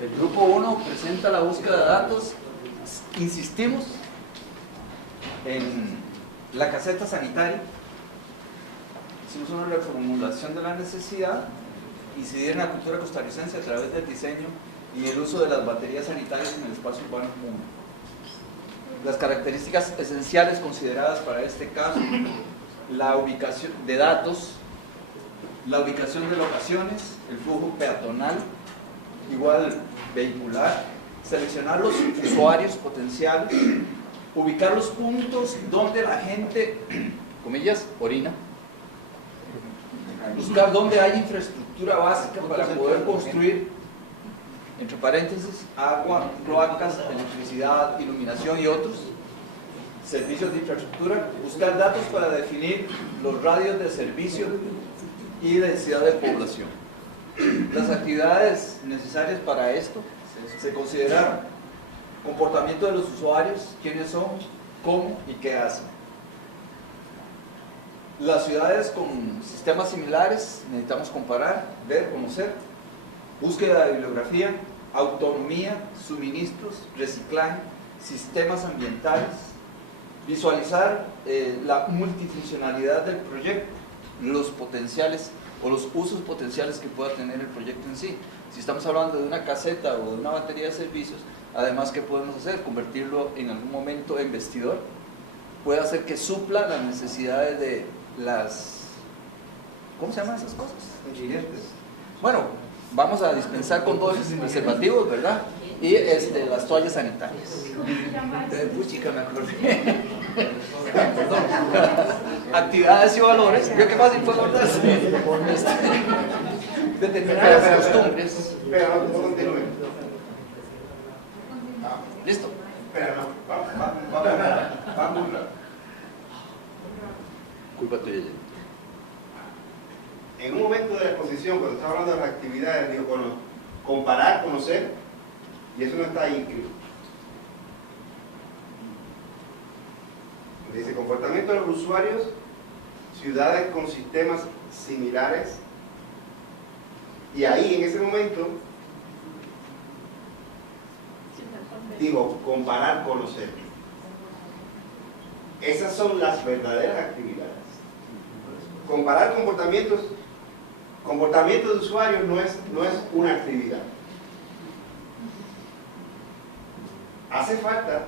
El grupo 1 presenta la búsqueda de datos. Insistimos en la caseta sanitaria. Hicimos una reformulación de la necesidad, incidir en la cultura costarricense a través del diseño y el uso de las baterías sanitarias en el espacio urbano común. Las características esenciales consideradas para este caso: la ubicación de datos, la ubicación de locaciones, el flujo peatonal, igual vehicular, seleccionar los usuarios potenciales, ubicar los puntos donde la gente, comillas, orina, buscar dónde hay infraestructura básica para poder construir, entre paréntesis, agua, cloacas, electricidad, iluminación y otros servicios de infraestructura, buscar datos para definir los radios de servicio y densidad de población. Las actividades necesarias para esto se consideraron: comportamiento de los usuarios, quiénes son, cómo y qué hacen. Las ciudades con sistemas similares necesitamos comparar, ver, conocer. Búsqueda de bibliografía, autonomía, suministros, reciclaje, sistemas ambientales. Visualizar la multifuncionalidad del proyecto, los potenciales o los usos potenciales que pueda tener el proyecto en sí. Si estamos hablando de una caseta o de una batería de servicios, además, ¿qué podemos hacer? Convertirlo en algún momento en vestidor. Puede hacer que supla las necesidades de las... ¿Cómo se llaman esas cosas? Bueno, vamos a dispensar condones preservativos, ¿verdad? Y las toallas sanitarias. Puchica, me acordé. Perdón. Actividades y valores. ¿Vio qué fácil fue acordarse? Determinadas costumbres. Espera, no continúe. ¿Listo? Espera, no. Vamos. Culpa tuya. En un momento de la exposición, cuando estaba hablando de las actividades, digo, comparar, conocer, y eso no está ahí inscrito. Dice, comportamiento de los usuarios, ciudades con sistemas similares, y ahí, en ese momento, digo, comparar, conocer. Esas son las verdaderas actividades. Comparar comportamiento de usuarios no es una actividad. Hace falta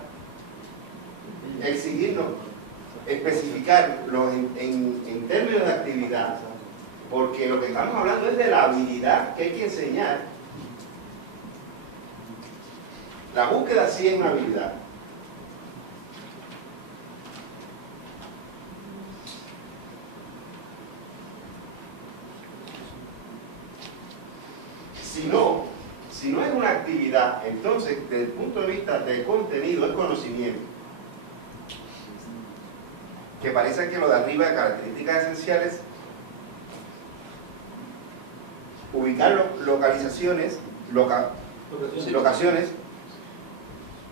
exigirnos, especificarlo en términos de actividad, porque lo que estamos hablando es de la habilidad que hay que enseñar. La búsqueda sí es una habilidad. Si no es una actividad, entonces, desde el punto de vista del contenido, es conocimiento. Que parece que lo de arriba de características esenciales, ubicar locaciones,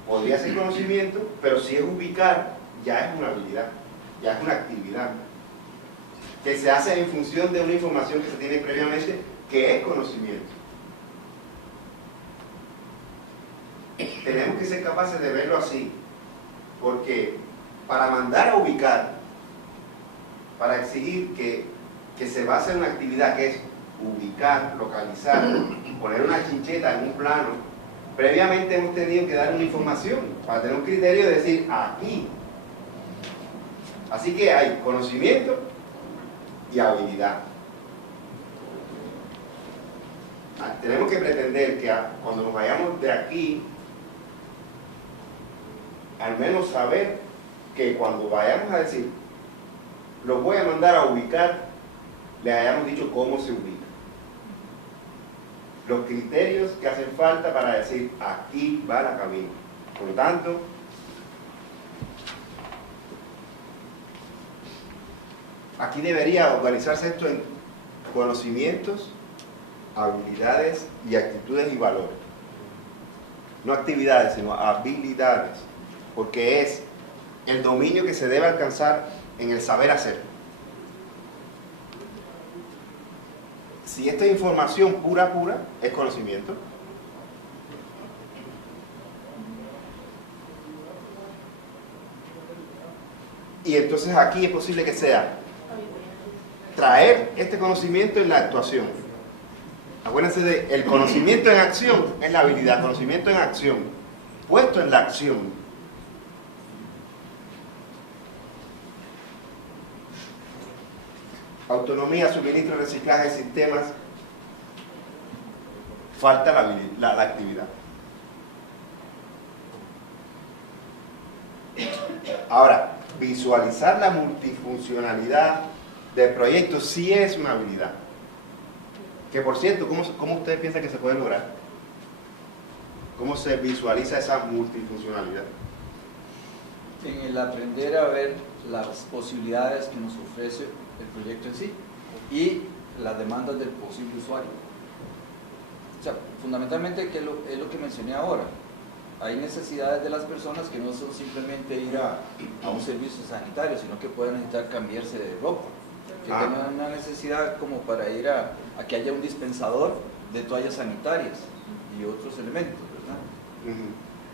podría ser conocimiento, pero si es ubicar, ya es una habilidad, ya es una actividad, que se hace en función de una información que se tiene previamente, que es conocimiento. Tenemos que ser capaces de verlo así, porque para mandar a ubicar, para exigir que se base en una actividad que es ubicar, localizar, poner una chincheta en un plano, previamente hemos tenido que dar una información para tener un criterio de decir aquí. Así que hay conocimiento y habilidad. Tenemos que pretender que cuando nos vayamos de aquí, al menos saber que cuando vayamos a decir, los voy a mandar a ubicar, le hayamos dicho cómo se ubica. Los criterios que hacen falta para decir, aquí va la cabina. Por lo tanto, aquí debería organizarse esto en conocimientos, habilidades y actitudes y valores. No actividades, sino habilidades, porque es el dominio que se debe alcanzar en el saber hacer. Si esta información pura es conocimiento, Y entonces aquí es posible que sea traer este conocimiento en la actuación. Acuérdense de el conocimiento en acción es la habilidad, conocimiento en acción, puesto en la acción. Autonomía, suministro, reciclaje de sistemas. Falta la actividad. Ahora, visualizar la multifuncionalidad del proyecto sí es una habilidad. Que por cierto, ¿cómo ustedes piensan que se puede lograr? ¿Cómo se visualiza esa multifuncionalidad? En el aprender a ver las posibilidades que nos ofrece el proyecto en sí y las demandas del posible usuario. O sea, fundamentalmente, ¿qué es lo que mencioné ahora? Hay necesidades de las personas que no son simplemente ir a un servicio sanitario, sino que pueden necesitar cambiarse de ropa, que tengan una necesidad como para ir a que haya un dispensador de toallas sanitarias y otros elementos, ¿verdad?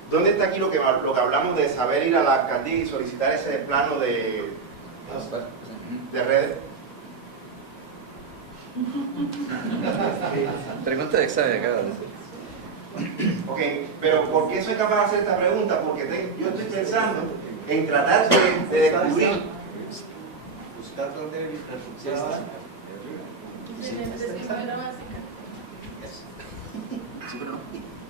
¿Dónde está aquí lo que hablamos de saber ir a la alcaldía y solicitar ese plano de redes? Pregunta de examen acá. Ok, pero ¿por qué soy capaz de hacer esta pregunta? Porque yo estoy pensando en tratar de descubrir. Buscar dónde el resultado. Sí,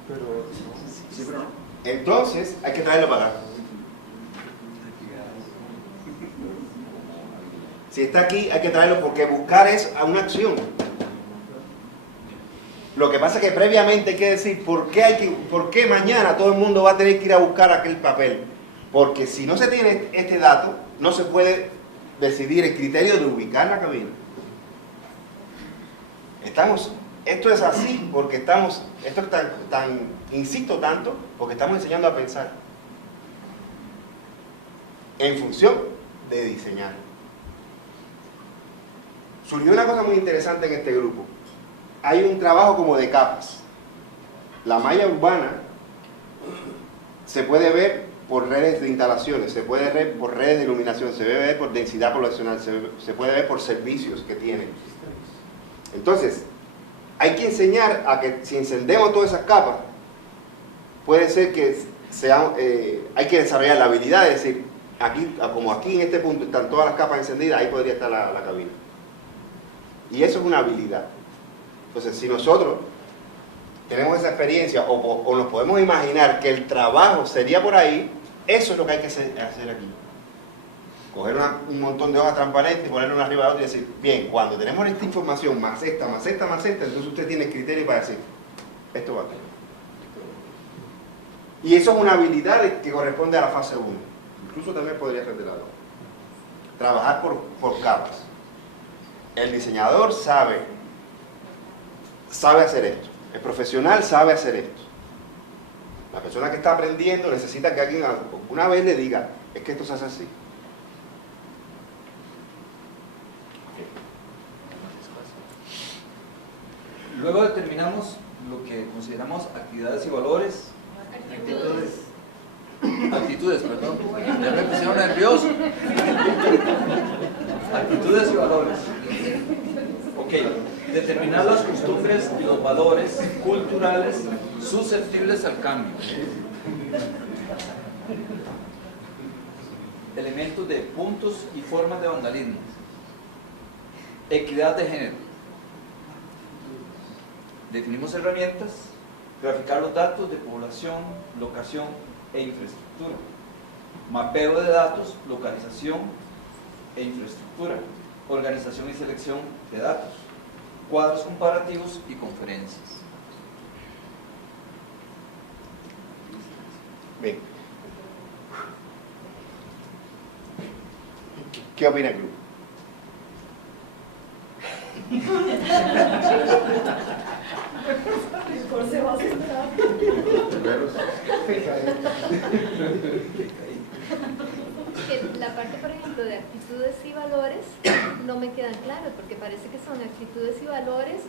pero no. Entonces, hay que traerlo para acá. Si está aquí, hay que traerlo porque buscar es una acción. Lo que pasa es que previamente hay que decir por qué mañana todo el mundo va a tener que ir a buscar aquel papel. Porque si no se tiene este dato, no se puede decidir el criterio de ubicar la cabina. Esto es así porque esto es insisto tanto, porque estamos enseñando a pensar en función de diseñar. Surgió una cosa muy interesante en este grupo. Hay un trabajo como de capas. La malla urbana se puede ver por redes de instalaciones, se puede ver por redes de iluminación, se puede ver por densidad poblacional, se puede ver por servicios que tienen. Entonces, hay que enseñar a que si encendemos todas esas capas, puede ser que hay que desarrollar la habilidad de decir, como aquí en este punto están todas las capas encendidas, ahí podría estar la cabina. Y eso es una habilidad. Entonces, si nosotros tenemos esa experiencia o nos podemos imaginar que el trabajo sería por ahí, eso es lo que hay que hacer aquí. Coger un montón de hojas transparentes y ponerlo una arriba de otra y decir, bien, cuando tenemos esta información más esta, entonces usted tiene el criterio para decir, esto va aquí. Y eso es una habilidad que corresponde a la fase 1. Incluso también podría ser de la 2. Trabajar por capas. El diseñador sabe hacer esto. El profesional sabe hacer esto. La persona que está aprendiendo necesita que alguien una vez le diga, es que esto se hace así. Luego determinamos lo que consideramos actividades y valores. Actitudes, perdón. Ya me pusieron nervioso. Actitudes y valores. Ok. Determinar las costumbres y los valores culturales susceptibles al cambio. Elementos de puntos y formas de vandalismo. Equidad de género. Definimos herramientas. Graficar los datos de población, locación e infraestructura. Mapeo de datos, localización e infraestructura. Organización y selección de datos. Cuadros comparativos y conferencias. Bien. ¿Qué opina el grupo? La parte, por ejemplo, de actitudes y valores no me quedan claros, porque parece que son actitudes y valores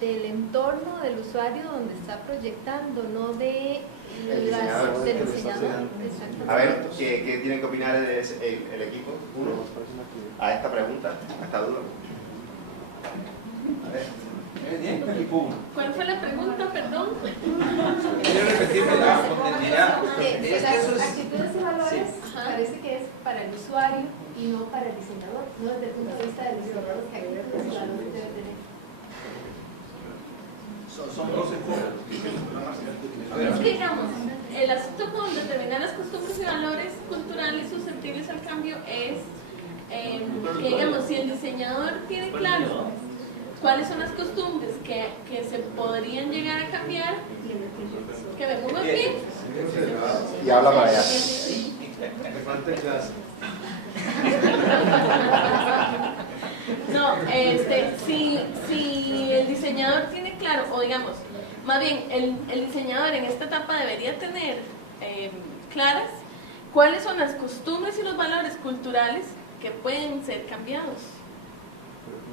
del entorno del usuario donde está proyectando, no de El diseñador. del diseñador. Exactamente. A ver, ¿qué tienen que opinar el equipo? Uno, a esta pregunta, a esta duda. A ver. Bien, equipo 1. ¿Cuál fue la pregunta, perdón? Quiero repetirme la contabilidad. Que Es las que eso es... actitudes y valores Sí. parece que es para el usuario y no para el diseñador, no desde el punto de vista del diseñador, que actitudes y valores debe tener. Son dos enfoques. A ver, Es que, digamos, el asunto con determinar las costumbres y valores culturales susceptibles al cambio es que, digamos, si el diseñador tiene claro cuáles son las costumbres que se podrían llegar a cambiar, que me pongo bien. Y habla para allá. Me falta clase. No, si el diseñador tiene claro, o digamos, más bien, el diseñador en esta etapa debería tener claras cuáles son las costumbres y los valores culturales que pueden ser cambiados.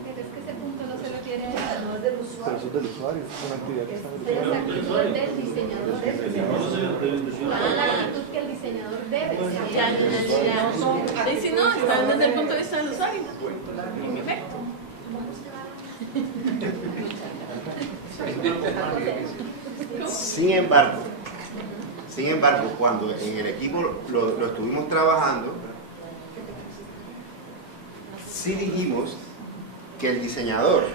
Pero es que ese punto no se refiere a eso, no es del Pero usuario. eso es del usuario, es una actividad que está en el Es de las actitudes del diseñador. La actitud que el diseñador debe Ya. Y si no, están desde el punto de vista del usuario. En efecto. Sin embargo, cuando en el equipo lo estuvimos trabajando, sí dijimos que el diseñador,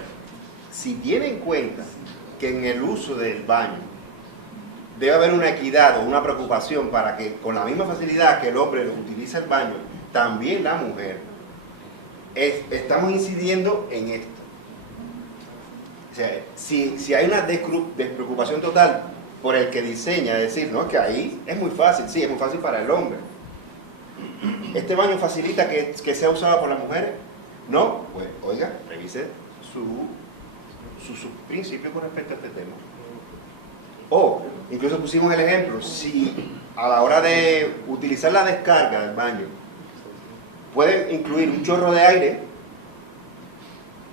si tiene en cuenta que en el uso del baño debe haber una equidad o una preocupación para que con la misma facilidad que el hombre utiliza el baño, también la mujer, estamos incidiendo en esto. O sea, si hay una despreocupación total por el que diseña, es decir, no, es que ahí es muy fácil, sí, es muy fácil para el hombre. ¿Este baño facilita que sea usado por las mujeres? No, pues oiga, revise su principio con respecto a este tema. O, incluso pusimos el ejemplo, si a la hora de utilizar la descarga del baño puede incluir un chorro de aire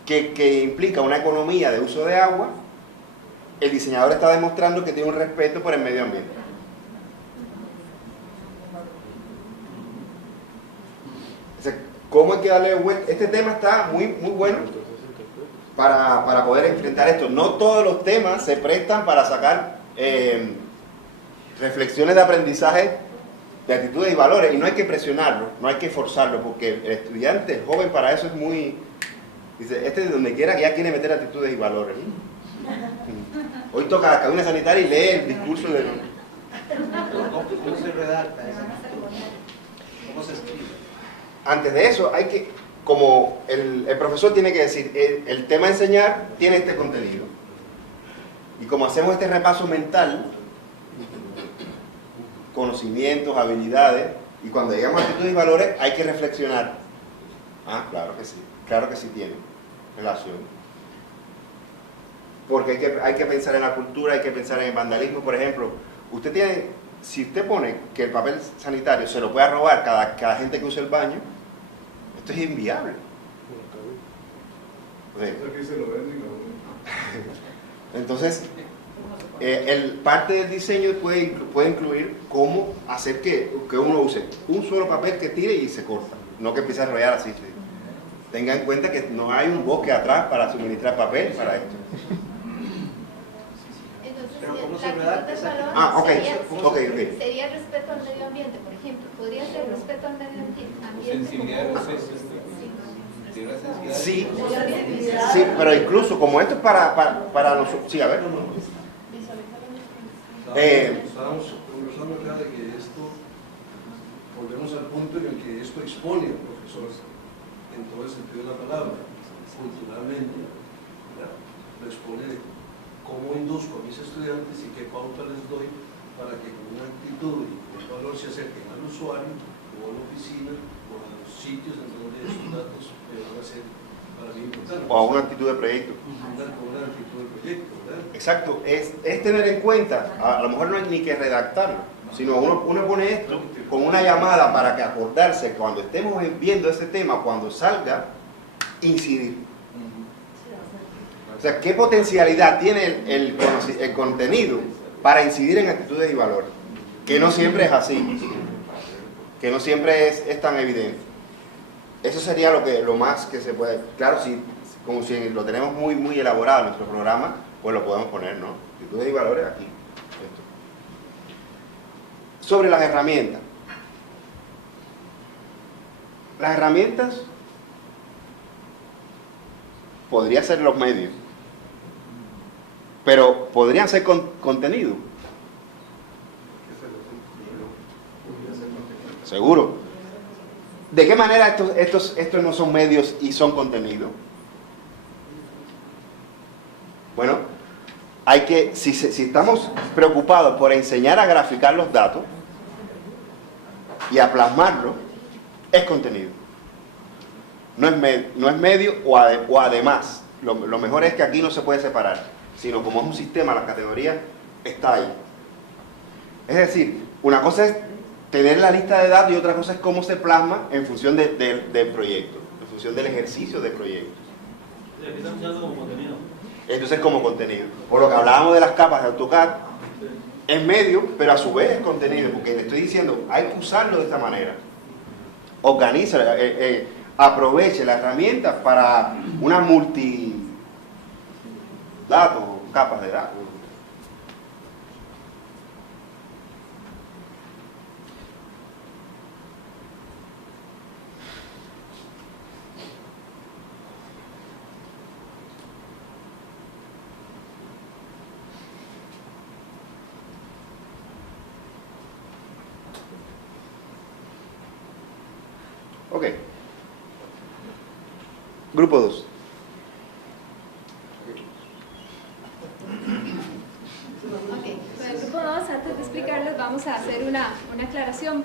que implica una economía de uso de agua, el diseñador está demostrando que tiene un respeto por el medio ambiente. O sea, ¿cómo hay que darle vuelta? Este tema está muy bueno para poder enfrentar esto. No todos los temas se prestan para sacar reflexiones de aprendizaje de actitudes y valores, y no hay que presionarlo, no hay que forzarlo, porque el estudiante joven para eso es muy... Dice, de donde quiera que ya quiere meter actitudes y valores. Hoy toca la cabina sanitaria y lee el discurso de... ¿Cómo se redacta eso? ¿Cómo se escribe? Antes de eso, hay que, como el profesor tiene que decir, el tema a enseñar tiene este contenido. Y como hacemos este repaso mental, conocimientos, habilidades, y cuando llegamos a actitudes y valores, hay que reflexionar. Ah, claro que sí tiene relación. Porque hay que pensar en la cultura, hay que pensar en el vandalismo. Por ejemplo, si usted pone que el papel sanitario se lo pueda robar cada gente que use el baño, esto es inviable. Entonces, parte del diseño puede incluir cómo hacer que uno use un solo papel que tire y se corta, no que empiece a enrollar así. Tenga en cuenta que no hay un bosque atrás para suministrar papel para esto. Pero ¿cómo se Entonces, redacta esa actitud? Ok. Sería respeto al medio ambiente, por ejemplo. Podría ser respeto al medio ambiente. Sensibilidad de procesos. Sí, pero incluso como esto es para nosotros. Sí, a ver. Estamos conversando acá de que esto, volvemos al punto en el que esto expone al profesor en todo el sentido de la palabra, culturalmente, ¿verdad? Lo expone cómo induzco a mis estudiantes y qué pauta les doy para que con una actitud y con un valor se acerquen al usuario o a la oficina o a los sitios en donde esos datos van a ser para mí importantes. O a una actitud de proyecto. Una actitud de proyecto, ¿verdad? Exacto, es tener en cuenta, a lo mejor no hay ni que redactarlo, sino uno pone esto con una llamada para que acordarse cuando estemos viendo ese tema, cuando salga, incidir. O sea, ¿qué potencialidad tiene el contenido para incidir en actitudes y valores? Que no siempre es así, que no siempre es tan evidente. Eso sería lo más que se puede. Claro, como si lo tenemos muy elaborado en nuestro programa, pues lo podemos poner, ¿no? Actitudes y valores aquí. Esto. Sobre las herramientas. Las herramientas podrían ser los medios, pero podrían ser contenido. Seguro. ¿De qué manera estos no son medios y son contenido? Bueno, si estamos preocupados por enseñar a graficar los datos y a plasmarlos, es contenido. No es medio o además. Lo mejor es que aquí no se puede separar, sino como es un sistema, la categoría está ahí. Es decir, una cosa es tener la lista de datos y otra cosa es cómo se plasma en función del proyecto, en función del ejercicio del proyecto. Aquí están usando como contenido. Entonces, como contenido. Por lo que hablábamos de las capas de AutoCAD, es medio, pero a su vez es contenido, porque le estoy diciendo, hay que usarlo de esta manera. Organiza, aproveche la herramienta para una datos, capas de datos. Ok. Grupo 2. Ok, con el grupo 2, antes de explicarles, vamos a hacer una aclaración.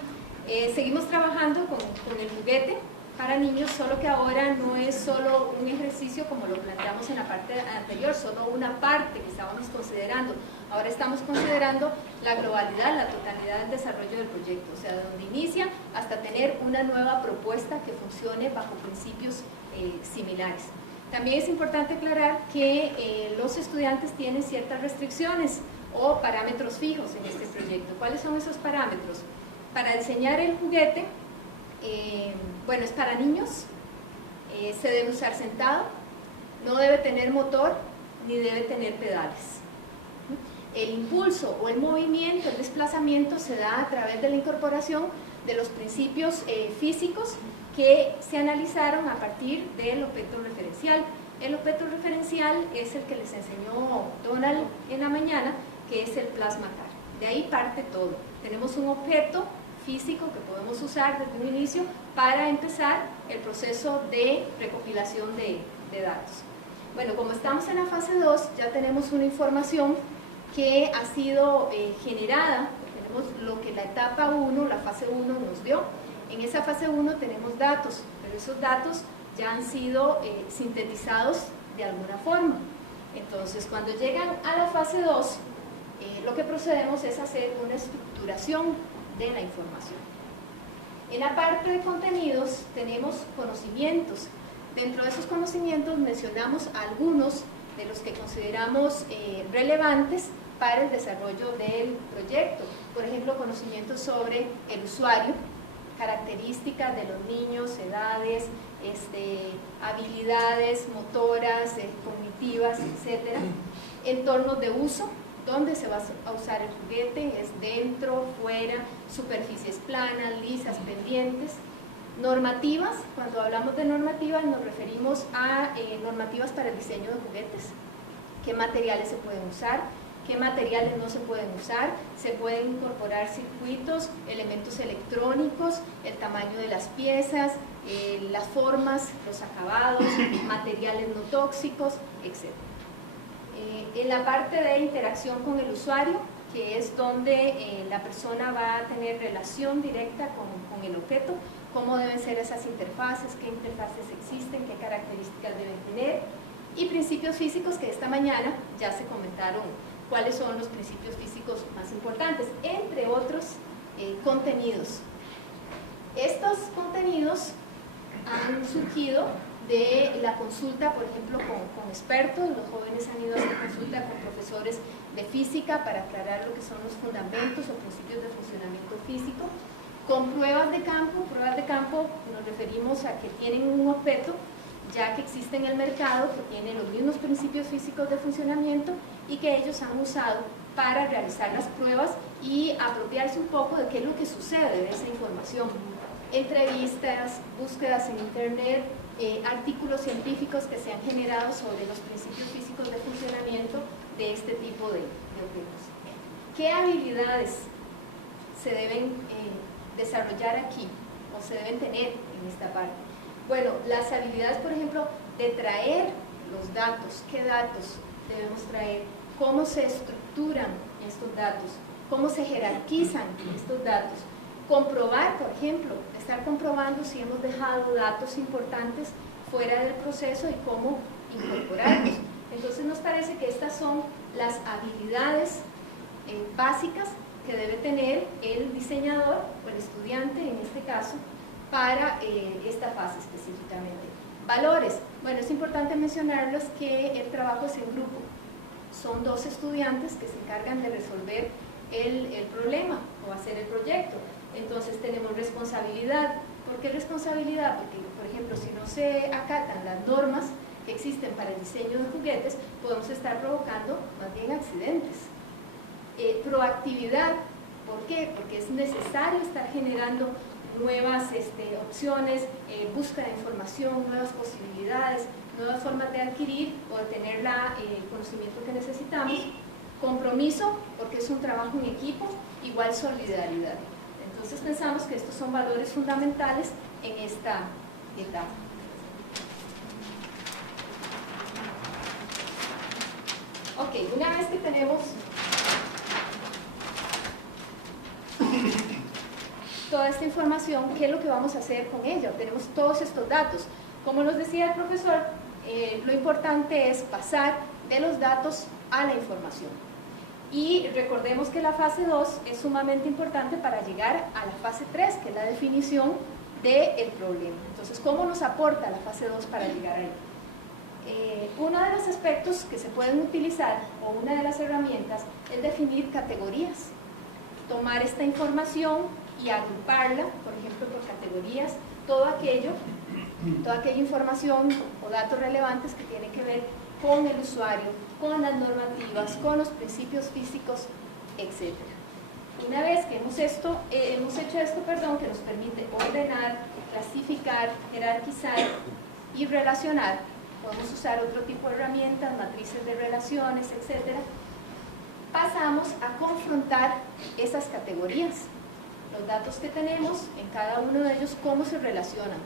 Seguimos trabajando con el juguete para niños, solo que ahora no es solo un ejercicio como lo planteamos en la parte anterior, solo una parte que estábamos considerando. Ahora estamos considerando la globalidad, la totalidad del desarrollo del proyecto, o sea, de donde inicia hasta tener una nueva propuesta que funcione bajo principios similares. También es importante aclarar que los estudiantes tienen ciertas restricciones o parámetros fijos en este proyecto. ¿Cuáles son esos parámetros? Para diseñar el juguete, bueno, es para niños, se debe usar sentado, no debe tener motor ni debe tener pedales. El impulso o el movimiento, el desplazamiento se da a través de la incorporación de los principios físicos que se analizaron a partir del objeto referencial. El objeto referencial es el que les enseñó Donald en la mañana, que es el plasma car. De ahí parte todo. Tenemos un objeto físico que podemos usar desde un inicio para empezar el proceso de recopilación de datos. Bueno, como estamos en la fase 2, ya tenemos una información que ha sido generada, tenemos lo que la etapa 1, la fase 1 nos dio. En esa fase 1 tenemos datos, pero esos datos ya han sido sintetizados de alguna forma. Entonces, cuando llegan a la fase 2, lo que procedemos es hacer una estructuración de la información. En la parte de contenidos tenemos conocimientos. Dentro de esos conocimientos mencionamos algunos de los que consideramos relevantes para el desarrollo del proyecto. Por ejemplo, conocimientos sobre el usuario, características de los niños, edades, habilidades motoras, cognitivas, etc. Entornos de uso, dónde se va a usar el juguete, es dentro, fuera, superficies planas, lisas, pendientes. Normativas, cuando hablamos de normativas nos referimos a normativas para el diseño de juguetes. ¿Qué materiales se pueden usar? ¿Qué materiales no se pueden usar? Se pueden incorporar circuitos, elementos electrónicos, el tamaño de las piezas, las formas, los acabados, materiales no tóxicos, etc. En la parte de interacción con el usuario, que es donde la persona va a tener relación directa con el objeto, cómo deben ser esas interfaces, qué interfaces existen, qué características deben tener, y principios físicos que esta mañana ya se comentaron cuáles son los principios físicos más importantes, entre otros contenidos. Estos contenidos han surgido de la consulta, por ejemplo, con expertos. Los jóvenes han ido a hacer consulta con profesores de física para aclarar lo que son los fundamentos o principios de funcionamiento físico. Con pruebas de campo nos referimos a que tienen un objeto ya que existe en el mercado, que tiene los mismos principios físicos de funcionamiento y que ellos han usado para realizar las pruebas y apropiarse un poco de qué es lo que sucede de esa información. Entrevistas, búsquedas en internet, artículos científicos que se han generado sobre los principios físicos de funcionamiento de este tipo de objetos. ¿Qué habilidades se deben desarrollar aquí o se deben tener en esta parte? Bueno, las habilidades, por ejemplo, de traer los datos. ¿Qué datos debemos traer? ¿Cómo se estructuran estos datos? ¿Cómo se jerarquizan estos datos? Comprobar, por ejemplo, estar comprobando si hemos dejado datos importantes fuera del proceso y cómo incorporarlos. Entonces nos parece que estas son las habilidades básicas que debe tener el diseñador o el estudiante en este caso para esta fase específicamente. Valores. Bueno, es importante mencionarles que el trabajo es en grupo. Son 2 estudiantes que se encargan de resolver el problema o hacer el proyecto. Entonces tenemos responsabilidad. ¿Por qué responsabilidad? Porque, por ejemplo, si no se acatan las normas que existen para el diseño de juguetes, podemos estar provocando más bien accidentes. Proactividad. ¿Por qué? Porque es necesario estar generando nuevas opciones, búsqueda de información, nuevas posibilidades, nuevas formas de adquirir o de tener el conocimiento que necesitamos. Compromiso, porque es un trabajo en equipo, igual solidaridad. Entonces pensamos que estos son valores fundamentales en esta etapa. Ok, una vez que tenemos toda esta información, ¿qué es lo que vamos a hacer con ella? Tenemos todos estos datos. Como nos decía el profesor, lo importante es pasar de los datos a la información. Y recordemos que la fase 2 es sumamente importante para llegar a la fase 3, que es la definición del problema. Entonces, ¿cómo nos aporta la fase 2 para llegar ahí? Uno de los aspectos que se pueden utilizar, o una de las herramientas, es definir categorías. Tomar esta información y agruparla, por ejemplo, por categorías, toda aquella información o datos relevantes que tienen que ver con el usuario, con las normativas, con los principios físicos, etc. Una vez que hemos hecho esto, que nos permite ordenar, clasificar, jerarquizar y relacionar, podemos usar otro tipo de herramientas, matrices de relaciones, etc. Pasamos a confrontar esas categorías. Los datos que tenemos en cada uno de ellos, cómo se relacionan,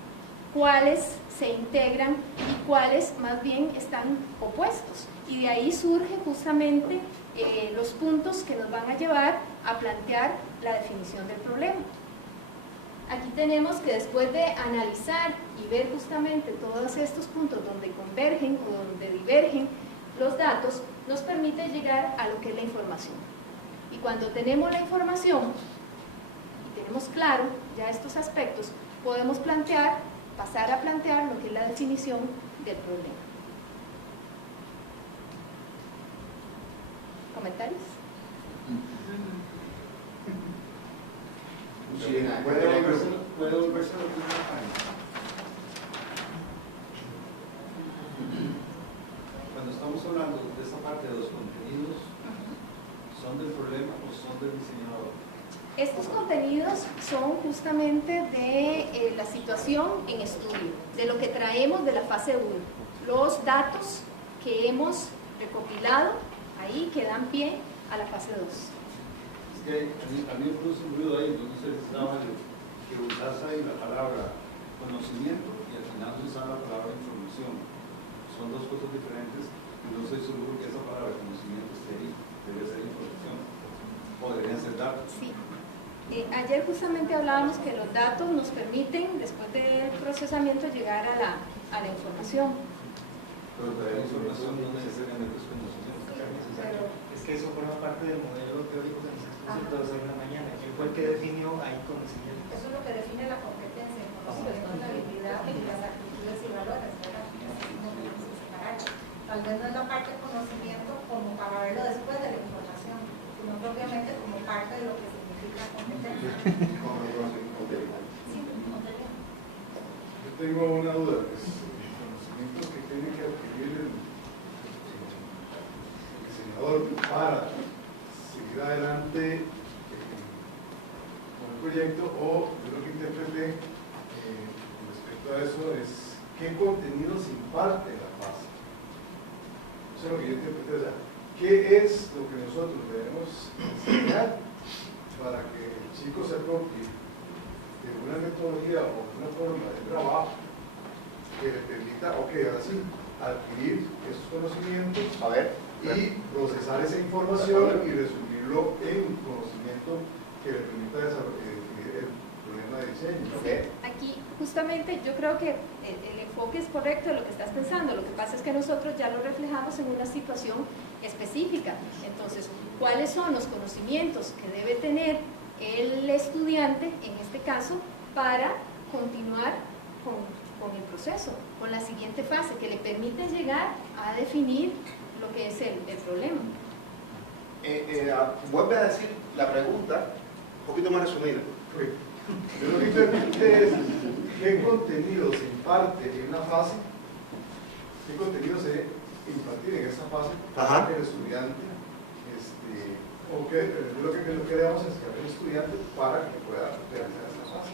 cuáles se integran y cuáles más bien están opuestos. Y de ahí surgen justamente los puntos que nos van a llevar a plantear la definición del problema. Aquí tenemos que después de analizar y ver justamente todos estos puntos donde convergen o donde divergen los datos, nos permite llegar a lo que es la información. Y cuando tenemos la información y tenemos claro ya estos aspectos, podemos pasar a plantear lo que es la definición del problema. ¿Comentarios? Sí, ¿Puede volverse a la primera página? Cuando estamos hablando de esta parte de los contenidos, ¿son del problema o son del diseñador? Estos contenidos son justamente de la situación en estudio, de lo que traemos de la fase 1. Los datos que hemos recopilado ahí que dan pie a la fase 2. Es que a mí me produce un ruido ahí, entonces estaba que usas ahí la palabra conocimiento y al final se usa la palabra información. Son dos cosas diferentes y no estoy seguro que esa palabra conocimiento esté ahí, debe ser información o deberían ser datos. Sí. Ayer justamente hablábamos que los datos nos permiten, después del procesamiento, llegar a la información. Pero la información no necesariamente es conocimiento. Pero, es que eso forma parte del modelo teórico que nos expuso el profesor en la mañana. ¿Quién fue el que definió ahí conocimiento? eso es lo que define la competencia en conocimiento, la habilidad y las actitudes y valores, ¿verdad? Así como tenemos que separarlo. Tal vez no es la parte de conocimiento como para verlo después de la información, sino propiamente como parte de lo que significa competencia. Sí, competencia. Yo tengo una duda, pues, el conocimiento que tiene que adquirir el diseñador para seguir adelante con el proyecto, o yo lo que interpreté respecto a eso es qué contenido se imparte en la fase. Eso es lo que yo interpreté, o sea, qué es lo que nosotros debemos enseñar para que el chico se apropie de una metodología o una forma de trabajo que le permita, ok, ahora sí, adquirir esos conocimientos y procesar esa información y resumirlo en un conocimiento que le permita definir el problema de diseño. Aquí justamente yo creo que el enfoque es correcto de lo que estás pensando. Lo que pasa es que nosotros ya lo reflejamos en una situación específica. Entonces, ¿cuáles son los conocimientos que debe tener el estudiante, en este caso, para continuar con el proceso, con la siguiente fase, que le permite llegar a definir lo que es el problema? Vuelve a decir la pregunta un poquito más resumida. Yo lo que interpreté es qué contenido se imparte en una fase, qué contenido se debe impartir en esa fase para que el estudiante, o que lo que queremos es que haya un estudiante para que pueda realizar esa fase.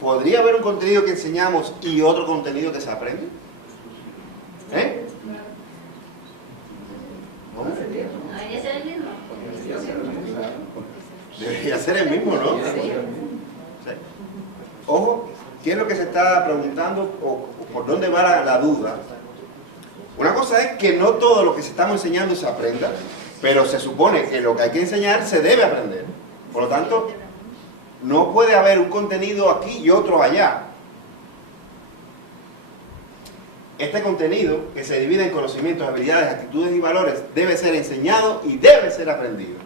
¿Podría haber un contenido que enseñamos y otro contenido que se aprende? Debería ser el mismo. Debería ser el mismo, ¿no? Sí. Ojo, ¿qué es lo que se está preguntando o por dónde va la duda? Una cosa es que no todo lo que se estamos enseñando se aprenda, pero se supone que lo que hay que enseñar se debe aprender. Por lo tanto, no puede haber un contenido aquí y otro allá. Este contenido, que se divide en conocimientos, habilidades, actitudes y valores, debe ser enseñado y debe ser aprendido.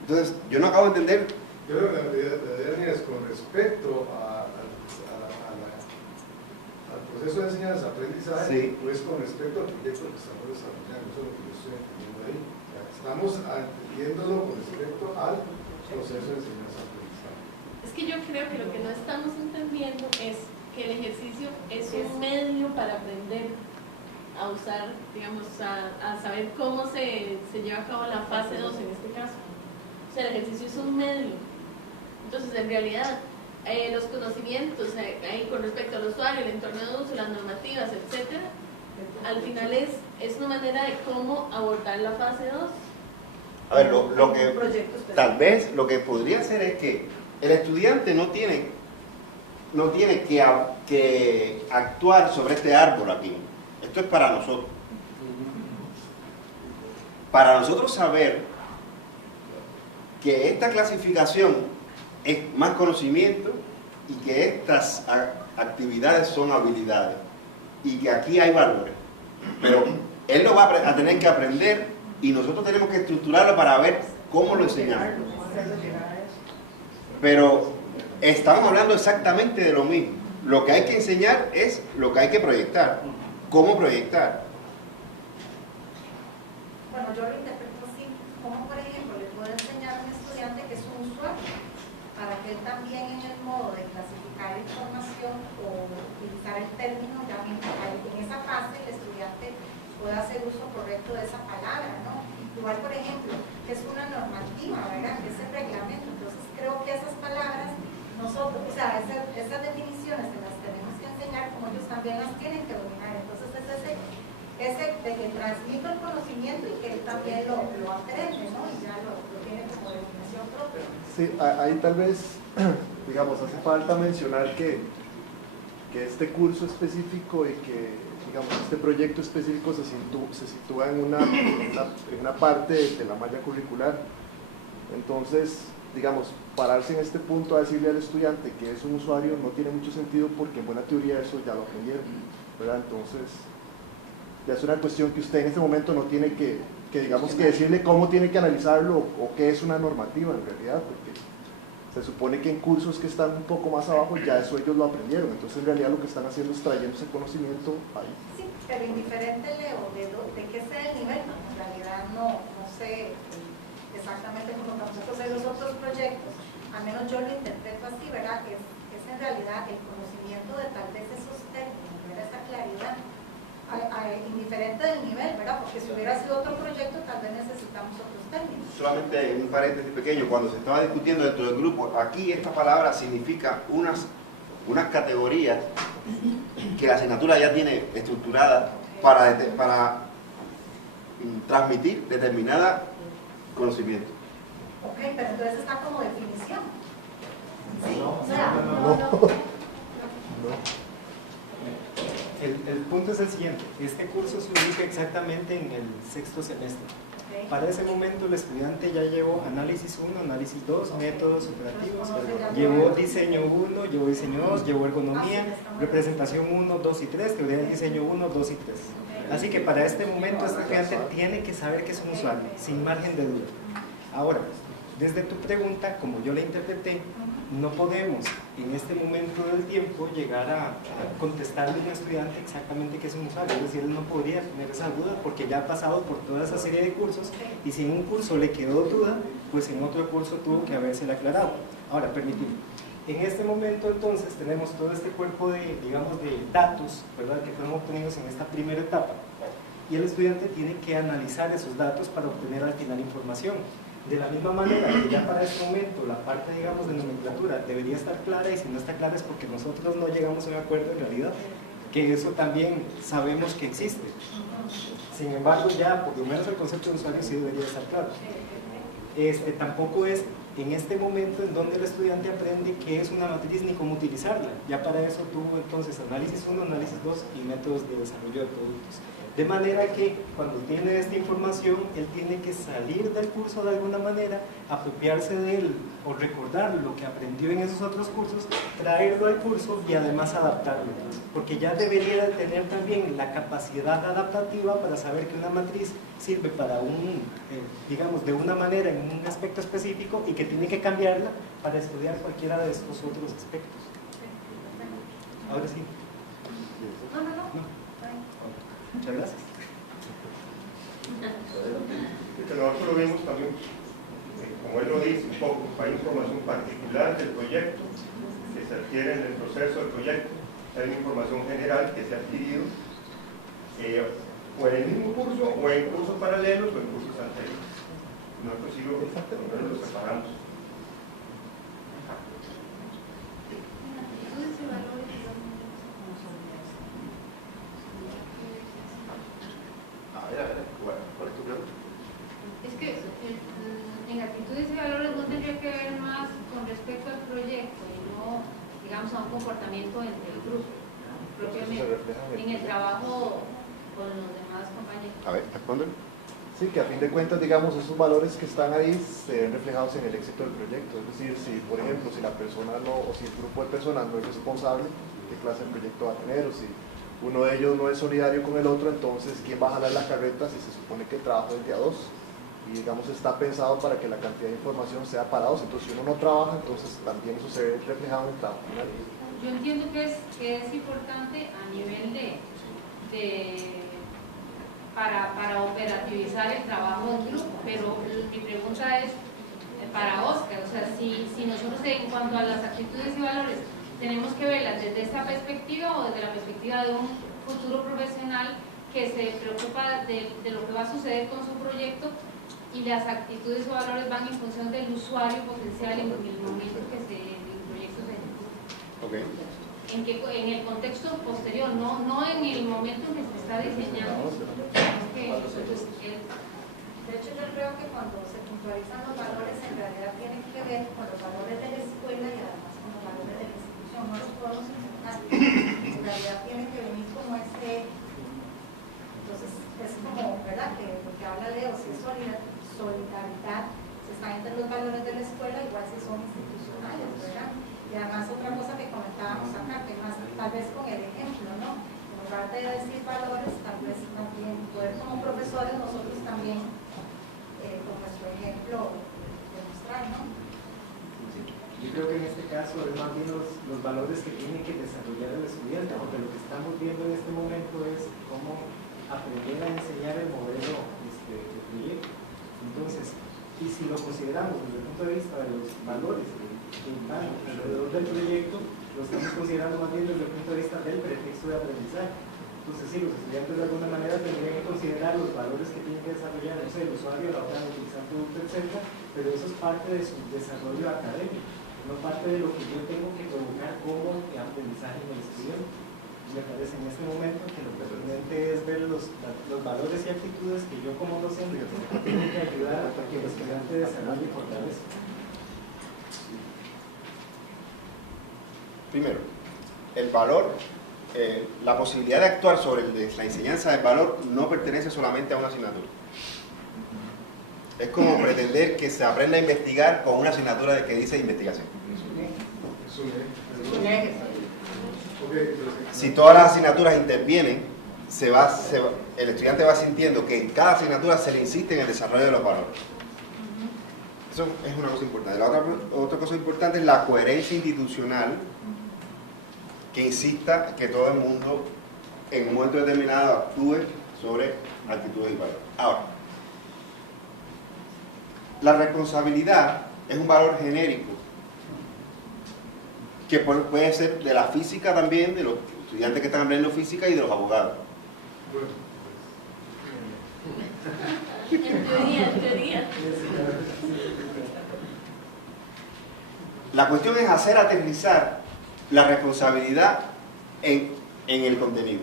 Entonces, yo no acabo de entender. Yo creo que la idea es con respecto al proceso de enseñanza-aprendizaje, Sí. pues con respecto al proyecto que estamos desarrollando. Eso es lo que yo estoy entendiendo ahí. Estamos entendiéndolo con respecto al proceso de enseñanza-aprendizaje. Es que yo creo que lo que no estamos entendiendo es que el ejercicio es un medio para aprender a usar, digamos, a saber cómo se lleva a cabo la fase 2 en este caso. O sea, el ejercicio es un medio. Entonces, en realidad, los conocimientos con respecto al usuario, el entorno de uso, las normativas, etcétera, al final es una manera de cómo abordar la fase 2. A ver, lo que tal vez lo que podría ser es que el estudiante no tiene que actuar sobre este árbol aquí. Esto es para nosotros. Para nosotros saber que esta clasificación es más conocimiento y que estas actividades son habilidades y que aquí hay valores. Pero él lo va a tener que aprender y nosotros tenemos que estructurarlo para ver cómo lo enseñamos. Pero estamos hablando exactamente de lo mismo. Lo que hay que enseñar es lo que hay que proyectar. ¿Cómo proyectar? Bueno, yo lo interpreto así, como por ejemplo le puedo enseñar a un estudiante que es un usuario, para que él también en el modo de clasificar información o utilizar el término, ya en esa fase el estudiante pueda hacer uso correcto de esa palabra, ¿no? Igual, por ejemplo, que es una normativa, ¿verdad? Que es el reglamento. Entonces creo que esas palabras, nosotros, o sea, esas definiciones se las tenemos que enseñar como ellos también las tienen que dominar. Entonces es ese de que transmito el conocimiento y que él también lo aprende, ¿no? Y ya lo tiene como definición propia. Sí, ahí tal vez, digamos, hace falta mencionar que este curso específico y que, digamos, este proyecto específico se sitúa en una parte de la malla curricular. Entonces, digamos, pararse en este punto a decirle al estudiante que es un usuario no tiene mucho sentido porque en buena teoría eso ya lo aprendieron, ¿verdad? Entonces, ya es una cuestión que usted en este momento no tiene que que digamos que decirle cómo tiene que analizarlo o qué es una normativa en realidad, porque se supone que en cursos que están un poco más abajo ya eso ellos lo aprendieron, entonces en realidad lo que están haciendo es trayendo ese conocimiento ahí. Sí, pero indiferente, Leo, de qué sea el nivel, no, en realidad no sé exactamente cómo tampoco sé los otros proyectos, al menos yo lo interpreto así, ¿verdad? Que es en realidad el conocimiento de tal vez esos términos, ¿verdad? Esa claridad, indiferente del nivel, ¿verdad? Porque si hubiera sido otro proyecto, tal vez necesitamos otros términos. Solamente un paréntesis pequeño, cuando se estaba discutiendo dentro del grupo, aquí esta palabra significa unas categorías que la asignatura ya tiene estructurada para transmitir determinada conocimiento. Ok, pero entonces está como definición. Sí, No, o sea, no. El punto es el siguiente, este curso se ubica exactamente en el 6º semestre. Para ese momento el estudiante ya llevó análisis 1, análisis 2, métodos operativos, llevó diseño 1, llevó diseño 2, llevó ergonomía, representación 1, 2 y 3, teoría del diseño 1, 2 y 3. Así que para este momento este estudiante tiene que saber que es un usuario, sin margen de duda. Ahora, desde tu pregunta, como yo la interpreté, no podemos en este momento del tiempo llegar a contestarle a un estudiante exactamente qué es un usuario, es decir, él no podría tener esa duda porque ya ha pasado por toda esa serie de cursos y si en un curso le quedó duda, pues en otro curso tuvo que habérsela aclarado. Ahora, permíteme. En este momento entonces tenemos todo este cuerpo de, digamos, de datos, ¿verdad?, que fueron obtenidos en esta primera etapa y el estudiante tiene que analizar esos datos para obtener al final información. De la misma manera que ya para este momento la parte, digamos, de nomenclatura debería estar clara y si no está clara es porque nosotros no llegamos a un acuerdo en realidad, que eso también sabemos que existe. Sin embargo, ya por lo menos el concepto de usuario sí debería estar claro. Tampoco es en este momento en donde el estudiante aprende qué es una matriz ni cómo utilizarla. Ya para eso tuvo entonces análisis 1, análisis 2 y métodos de desarrollo de productos. De manera que cuando tiene esta información, él tiene que salir del curso de alguna manera, apropiarse de él o recordar lo que aprendió en esos otros cursos, traerlo al curso y además adaptarlo. Porque ya debería de tener también la capacidad adaptativa para saber que una matriz sirve para digamos, de una manera en un aspecto específico y que tiene que cambiarla para estudiar cualquiera de estos otros aspectos. Ahora sí. no. Muchas gracias. Nosotros lo vimos también, como él lo dice, un poco, hay información particular del proyecto que se adquiere en el proceso del proyecto, hay información general que se ha adquirido o en el mismo curso, o en cursos paralelos, o en cursos anteriores. Nosotros sí lo separamos. ¿Cuál es tu pregunta? Es que en actitudes y valores no tendría que ver más con respecto al proyecto y no, digamos, a un comportamiento entre el grupo, propiamente, en el trabajo con los demás compañeros. A ver, respóndelo. Sí, que a fin de cuentas, digamos, esos valores que están ahí se ven reflejados en el éxito del proyecto. Es decir, si, por ejemplo, si la persona no, o si el grupo de personas no es responsable, ¿qué clase de proyecto va a tener? O si uno de ellos no es solidario con el otro, entonces, ¿quién va a jalar la carreta si se supone que el trabajo es de a dos? Y, digamos, está pensado para que la cantidad de información sea para dos. Entonces, si uno no trabaja, entonces también eso se ve reflejado en el trabajo final. Yo entiendo que es importante a nivel para operativizar el trabajo del grupo, pero mi pregunta es para Oscar, o sea, si nosotros en cuanto a las actitudes y valores tenemos que verlas desde esta perspectiva o desde la perspectiva de un futuro profesional que se preocupa de lo que va a suceder con su proyecto y las actitudes o valores van en función del usuario potencial en el momento que el proyecto se ejecuta. Okay. En el contexto posterior, no en el momento en que se está diseñando. De hecho, yo creo que cuando se puntualizan los valores, en realidad tienen que ver con los valores de la escuela y además con los valores de la institución. No los podemos inventar. En realidad tienen que venir como entonces es como, ¿verdad?, que lo que habla Leo, si es solidaridad, se está entre los valores de la escuela, igual si son institucionales, ¿verdad? Y además otra cosa que comentábamos acá, que más tal vez con el ejemplo, ¿no? En lugar de decir valores, tal vez también poder como profesores nosotros también ejemplo, demostrar, ¿no? Yo creo que en este caso es más bien los valores que tiene que desarrollar el estudiante, porque lo que estamos viendo en este momento es cómo aprender a enseñar el modelo de proyecto. Entonces, y si lo consideramos desde el punto de vista de los valores que van alrededor del proyecto, lo estamos considerando más bien desde el punto de vista del pretexto de aprendizaje. Entonces, sí, los estudiantes de alguna manera tendrían que considerar los valores que tienen que desarrollar, no sé, el usuario, la hora de utilizar producto, etc., pero eso es parte de su desarrollo académico, no parte de lo que yo tengo que provocar como aprendizaje en el estudiante. Me parece en este momento que lo pertinente es ver los valores y actitudes que yo como docente tengo que ayudar a que el estudiante desarrolle y fortalezca. Primero, el valor, la posibilidad de actuar sobre la enseñanza del valor no pertenece solamente a una asignatura. Es como pretender que se aprenda a investigar con una asignatura que dice investigación. Si todas las asignaturas intervienen, el estudiante va sintiendo que en cada asignatura se le insiste en el desarrollo de los valores. Eso es una cosa importante. La otra cosa importante es la coherencia institucional, que insista que todo el mundo en un momento determinado actúe sobre actitudes y valores. Ahora, la responsabilidad es un valor genérico que puede ser de la física también, de los estudiantes que están aprendiendo física y de los abogados. En teoría. La cuestión es hacer aterrizar la responsabilidad en el contenido.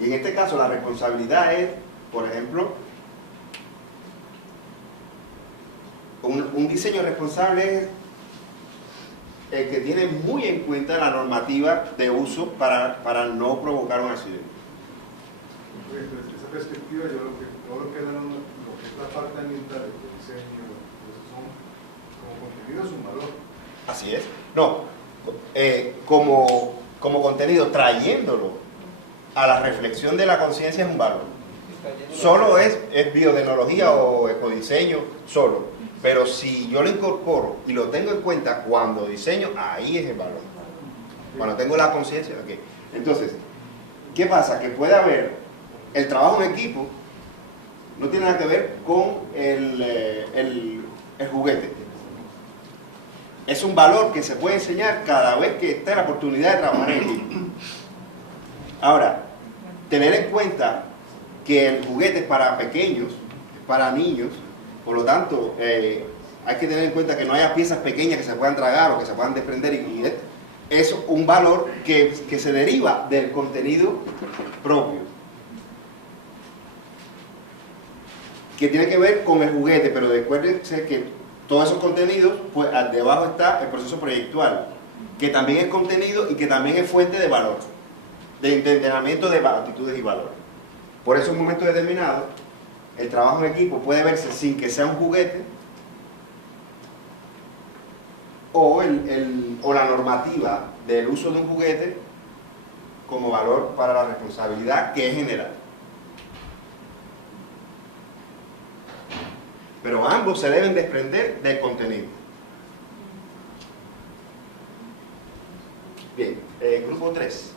Y en este caso la responsabilidad es, por ejemplo, un diseño responsable es el que tiene muy en cuenta la normativa de uso para no provocar un accidente. Desde esa perspectiva, yo creo que todo lo que es la parte ambiental del diseño, son como contenido es un valor. Así es. No, como contenido, trayéndolo a la reflexión de la conciencia es un valor. Solo es biotecnología o ecodiseño, solo. Pero si yo lo incorporo y lo tengo en cuenta cuando diseño, ahí es el valor. Cuando tengo la conciencia, okay. Entonces, ¿qué pasa? Que puede haber el trabajo en equipo, no tiene nada que ver con el juguete. Es un valor que se puede enseñar cada vez que esté la oportunidad de trabajar en equipo. Ahora, tener en cuenta que el juguete es para pequeños, es para niños, por lo tanto, hay que tener en cuenta que no haya piezas pequeñas que se puedan tragar o que se puedan desprender y es un valor que se deriva del contenido propio, que tiene que ver con el juguete, pero recuérdense que todos esos contenidos, pues debajo está el proceso proyectual, que también es contenido y que también es fuente de valor, de entrenamiento de actitudes y valores. Por eso en un momento determinado, el trabajo en equipo puede verse sin que sea un juguete o la normativa del uso de un juguete como valor para la responsabilidad que es general. Pero ambos se deben desprender del contenido. Bien, grupo 3.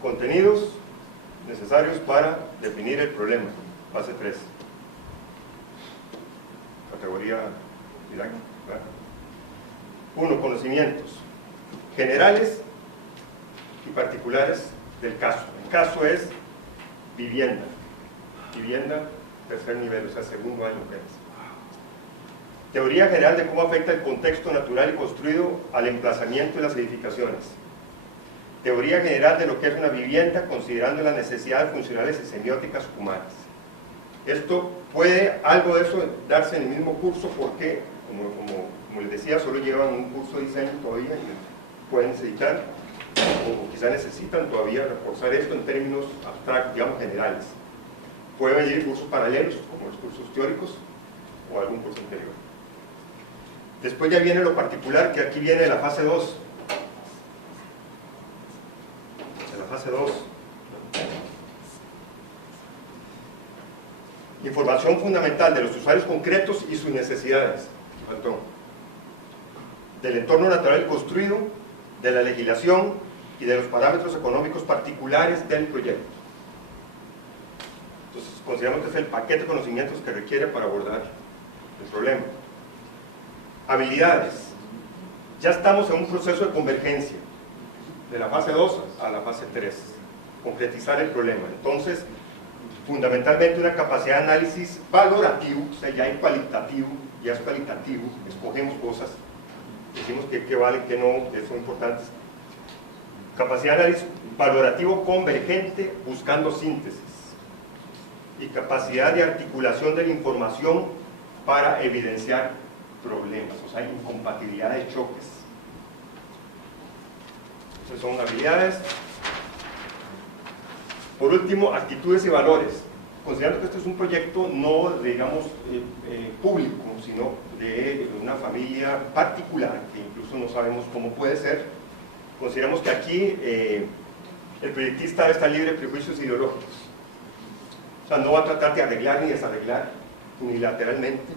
Contenidos necesarios para definir el problema, fase 3. Categoría didáctica. 1. Conocimientos generales y particulares del caso. El caso es vivienda. Vivienda, tercer nivel, o sea, segundo año que es. Teoría general de cómo afecta el contexto natural y construido al emplazamiento de las edificaciones. Teoría general de lo que es una vivienda, considerando las necesidades funcionales y semióticas humanas. Esto puede, algo de eso, darse en el mismo curso porque, como les decía, solo llevan un curso de diseño todavía y pueden necesitar, o quizá necesitan todavía reforzar esto en términos abstractos, digamos, generales. Puede venir cursos paralelos, como los cursos teóricos o algún curso anterior. Después ya viene lo particular, que aquí viene la fase 2. En la fase 2 Información fundamental de los usuarios concretos y sus necesidades. Faltó. Del entorno natural construido, de la legislación y de los parámetros económicos particulares del proyecto. Entonces, consideramos que es el paquete de conocimientos que requiere para abordar el problema. Habilidades. Ya estamos en un proceso de convergencia, de la fase 2 a la fase 3. Concretizar el problema. Entonces, fundamentalmente una capacidad de análisis valorativo, o sea, ya es cualitativo, escogemos cosas, decimos que vale, que no, que son importantes. Capacidad de análisis valorativo convergente, buscando síntesis. Y capacidad de articulación de la información para evidenciar problemas, o sea, incompatibilidad de choques. Esas son habilidades. Por último, actitudes y valores. Considerando que este es un proyecto no, digamos, público, sino de una familia particular, que incluso no sabemos cómo puede ser, consideramos que aquí el proyectista debe estar libre de prejuicios ideológicos. O sea, no va a tratar de arreglar ni desarreglar unilateralmente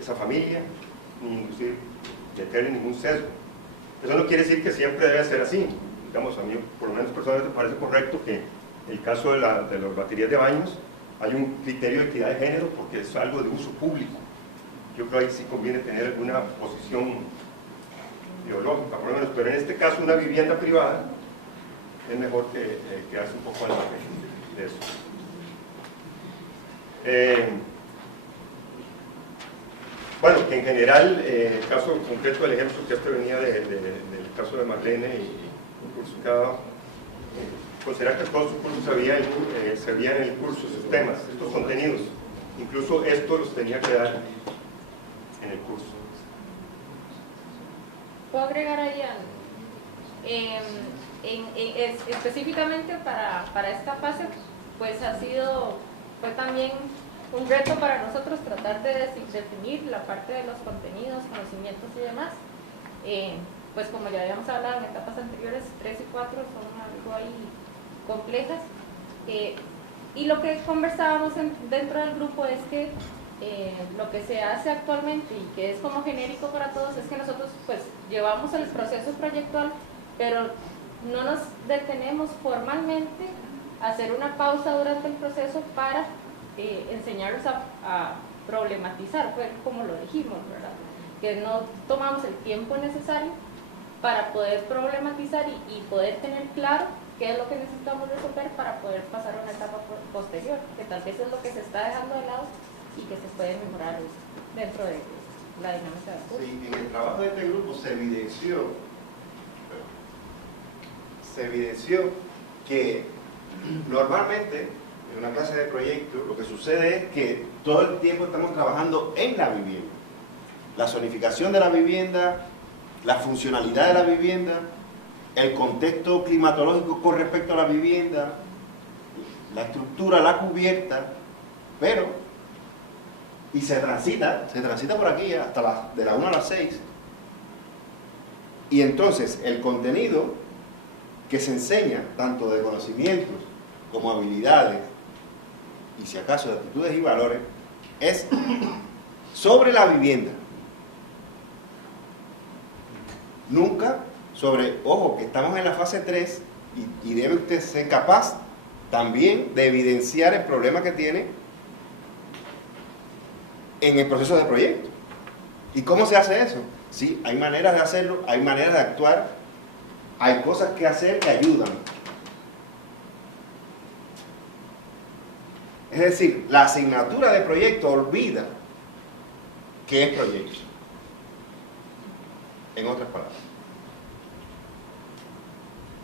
esa familia, ni inclusive meterle ningún sesgo. Eso no quiere decir que siempre debe ser así. Digamos, a mí, por lo menos personalmente, me parece correcto que en el caso de las baterías de baños hay un criterio de equidad de género porque es algo de uso público. Yo creo que ahí sí conviene tener alguna posición ideológica, por lo menos, pero en este caso una vivienda privada es mejor que quedarse un poco al margen de eso. Bueno, que en general, el caso concreto del ejemplo que este venía del caso de Marlene y el curso que daba, considerar que todos sus cursos se veían en el curso, sus temas, estos contenidos, incluso esto los tenía que dar en el curso. ¿Puedo agregar ahí algo? Específicamente para esta fase, pues fue también un reto para nosotros tratar de definir la parte de los contenidos, conocimientos y demás. Pues como ya habíamos hablado en etapas anteriores, 3 y 4 son algo ahí complejas. Y lo que conversábamos dentro del grupo es que lo que se hace actualmente y que es como genérico para todos es que nosotros pues llevamos el proceso proyectual, pero no nos detenemos formalmente a hacer una pausa durante el proceso para enseñarlos a problematizar, fue como lo dijimos, ¿verdad? Que no tomamos el tiempo necesario para poder problematizar y poder tener claro qué es lo que necesitamos resolver para poder pasar a una etapa posterior, que tal vez es lo que se está dejando de lado y que se puede mejorar dentro de la dinámica del curso. Sí, en el trabajo de este grupo se evidenció que normalmente en una clase de proyecto lo que sucede es que todo el tiempo estamos trabajando en la vivienda. La zonificación de la vivienda, la funcionalidad de la vivienda, el contexto climatológico con respecto a la vivienda, la estructura, la cubierta, y se transita por aquí hasta de la 1 a las 6. Y entonces el contenido que se enseña, tanto de conocimientos como habilidades, y si acaso de actitudes y valores, es sobre la vivienda. Nunca sobre, ojo, que estamos en la fase 3 y debe usted ser capaz también de evidenciar el problema que tiene en el proceso de proyecto. ¿Y cómo se hace eso? Sí, hay maneras de hacerlo, hay maneras de actuar, hay cosas que hacer que ayudan. Es decir, la asignatura de proyecto olvida qué es proyecto. En otras palabras,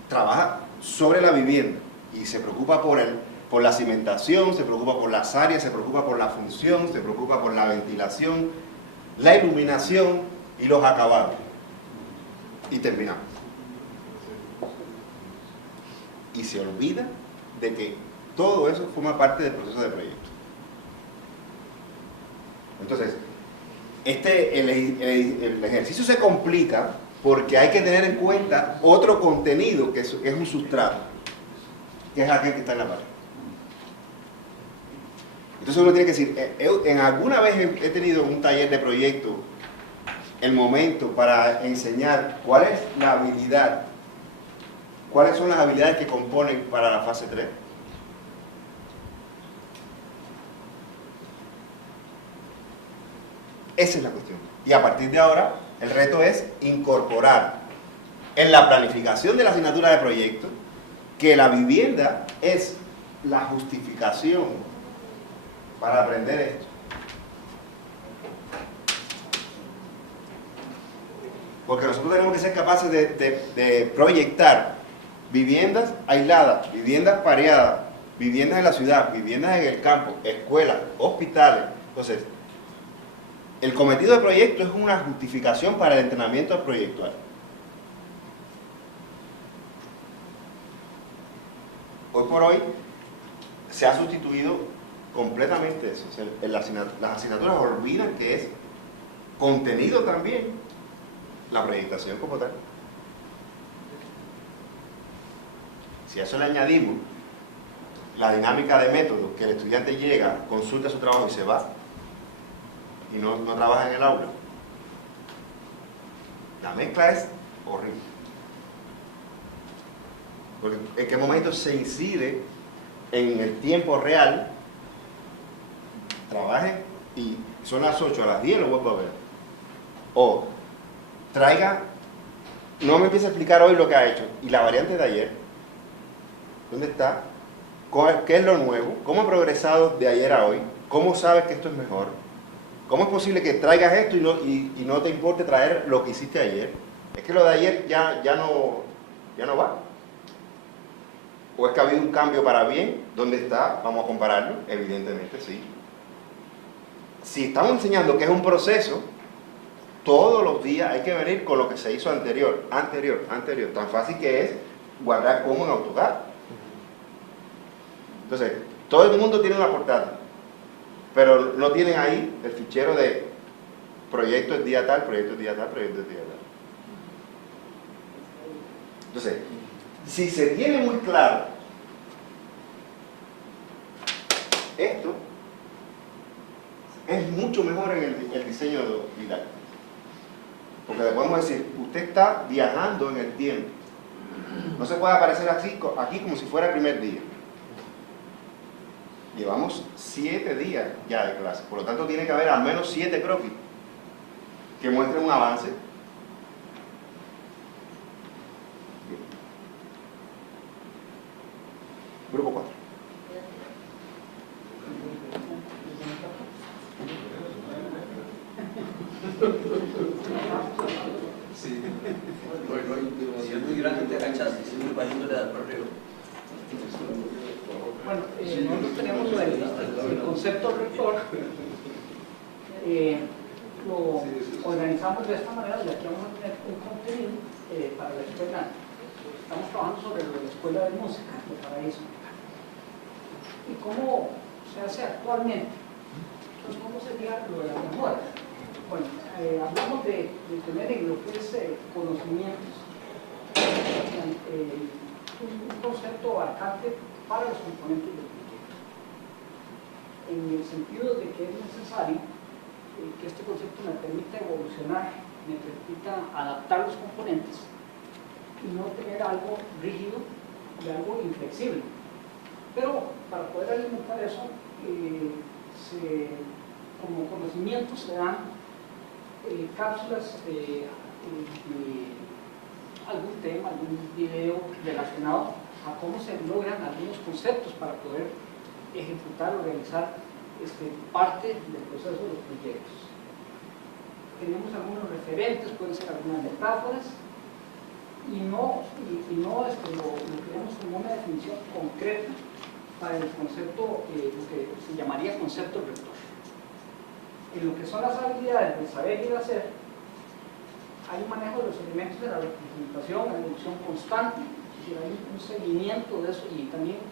trabaja sobre la vivienda y se preocupa por la cimentación, se preocupa por las áreas, se preocupa por la función, se preocupa por la ventilación, la iluminación y los acabados. Y terminamos. Y se olvida de que todo eso forma parte del proceso de proyecto. Entonces, el ejercicio se complica porque hay que tener en cuenta otro contenido que es un sustrato, que es aquel que está en la pared. Entonces uno tiene que decir, en alguna vez he tenido un taller de proyecto el momento para enseñar cuál es la habilidad, cuáles son las habilidades que componen para la fase 3. Esa es la cuestión. Y a partir de ahora, el reto es incorporar en la planificación de la asignatura de proyecto que la vivienda es la justificación para aprender esto. Porque nosotros tenemos que ser capaces de proyectar viviendas aisladas, viviendas pareadas, viviendas en la ciudad, viviendas en el campo, escuelas, hospitales. Entonces, el cometido de proyecto es una justificación para el entrenamiento proyectual. Hoy por hoy se ha sustituido completamente eso. O sea, las asignaturas olvidan que es contenido también la proyectación como tal. Si a eso le añadimos la dinámica de método, que el estudiante llega, consulta su trabajo y se va, y no trabaja en el aula, la mezcla es horrible. Porque en qué momento se incide en el tiempo real, trabaje y son las 8, a las 10 lo vuelvo a ver. O traiga, no me empiece a explicar hoy lo que ha hecho, y la variante de ayer, ¿dónde está? ¿Qué es lo nuevo? ¿Cómo ha progresado de ayer a hoy? ¿Cómo sabes que esto es mejor? ¿Cómo es posible que traigas esto y no te importe traer lo que hiciste ayer? Es que lo de ayer ya no va. ¿O es que ha habido un cambio para bien? ¿Dónde está? Vamos a compararlo. Evidentemente sí. Si estamos enseñando que es un proceso, todos los días hay que venir con lo que se hizo anterior. Tan fácil que es guardar como en AutoCAD. Entonces, todo el mundo tiene una portada, pero no tienen ahí el fichero de proyecto es día tal, proyecto es día tal, proyecto es día tal. Entonces, si se tiene muy claro esto, es mucho mejor en el diseño didáctico. Porque le podemos decir, usted está viajando en el tiempo. No se puede aparecer así, aquí como si fuera el primer día. Llevamos 7 días ya de clase, por lo tanto tiene que haber al menos 7 croquis que muestren un avance. Bien. Grupo 4. Sí. Si es muy grande te agachas, si es muy bajito le das por arriba. Bueno, nosotros tenemos el concepto rector, lo organizamos de esta manera, ya que vamos a tener un contenido para la escuela. Estamos trabajando sobre la escuela de música de Paraíso. ¿Y cómo se hace actualmente? Entonces, ¿cómo sería lo de la mejora? Bueno, hablamos de tener en lo que es conocimientos, un concepto abarcante para los componentes del proyecto, en el sentido de que es necesario que este concepto me permita evolucionar, me permita adaptar los componentes y no tener algo rígido y algo inflexible. Pero para poder alimentar eso, como conocimiento se dan cápsulas de algún tema, algún video relacionado a cómo se logran algunos conceptos para poder ejecutar o realizar parte del proceso de los proyectos. Tenemos algunos referentes, pueden ser algunas metáforas, y no lo queremos como una definición concreta para el concepto, lo que se llamaría concepto rector. En lo que son las habilidades del saber y del hacer, hay un manejo de los elementos de la representación, la evolución constante, es decir, hay un seguimiento de eso y también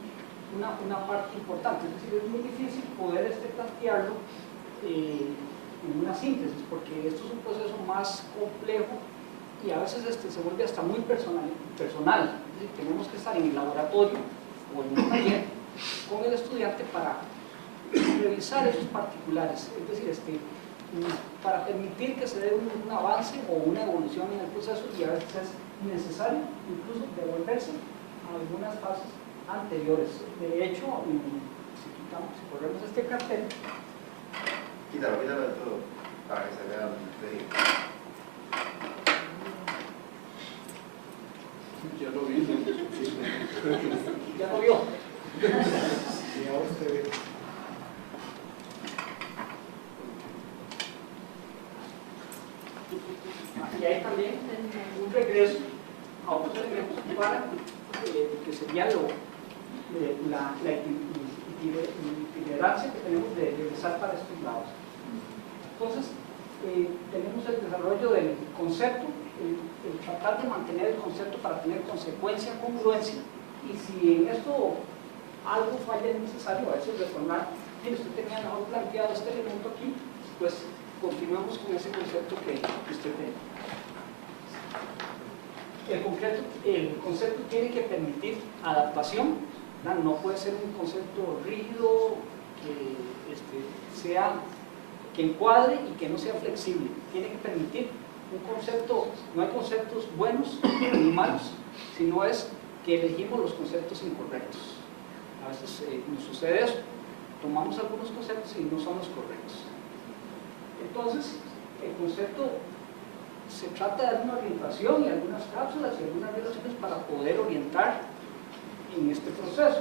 una parte importante. Es decir, es muy difícil poder plantearlo en una síntesis, porque esto es un proceso más complejo y a veces se vuelve hasta muy personal. Es decir, tenemos que estar en el laboratorio o en un taller con el estudiante para revisar esos particulares, es decir, para permitir que se dé un avance o una evolución en el proceso, y a veces es necesario incluso devolverse a algunas fases anteriores. De hecho, si corremos este cartel, quítalo de todo para que se vea el Ya lo vi. ya lo vio. Y ahora usted ve. Y hay también un regreso a otros elementos para que sería la itinerancia que tenemos de regresar para estos lados. Entonces, tenemos el desarrollo del concepto, el tratar de mantener el concepto para tener consecuencia, congruencia, y si en esto algo falla es necesario a veces retornar, mire, usted tenía mejor planteado este elemento aquí, pues continuamos con ese concepto que usted tiene. El concepto tiene que permitir adaptación, ¿verdad? No puede ser un concepto rígido que encuadre y que no sea flexible. Tiene que permitir un concepto, no hay conceptos buenos ni malos, sino es que elegimos los conceptos incorrectos. A veces nos sucede eso, tomamos algunos conceptos y no son los correctos. Entonces, el concepto se trata de dar una orientación y algunas cápsulas y algunas relaciones para poder orientar en este proceso.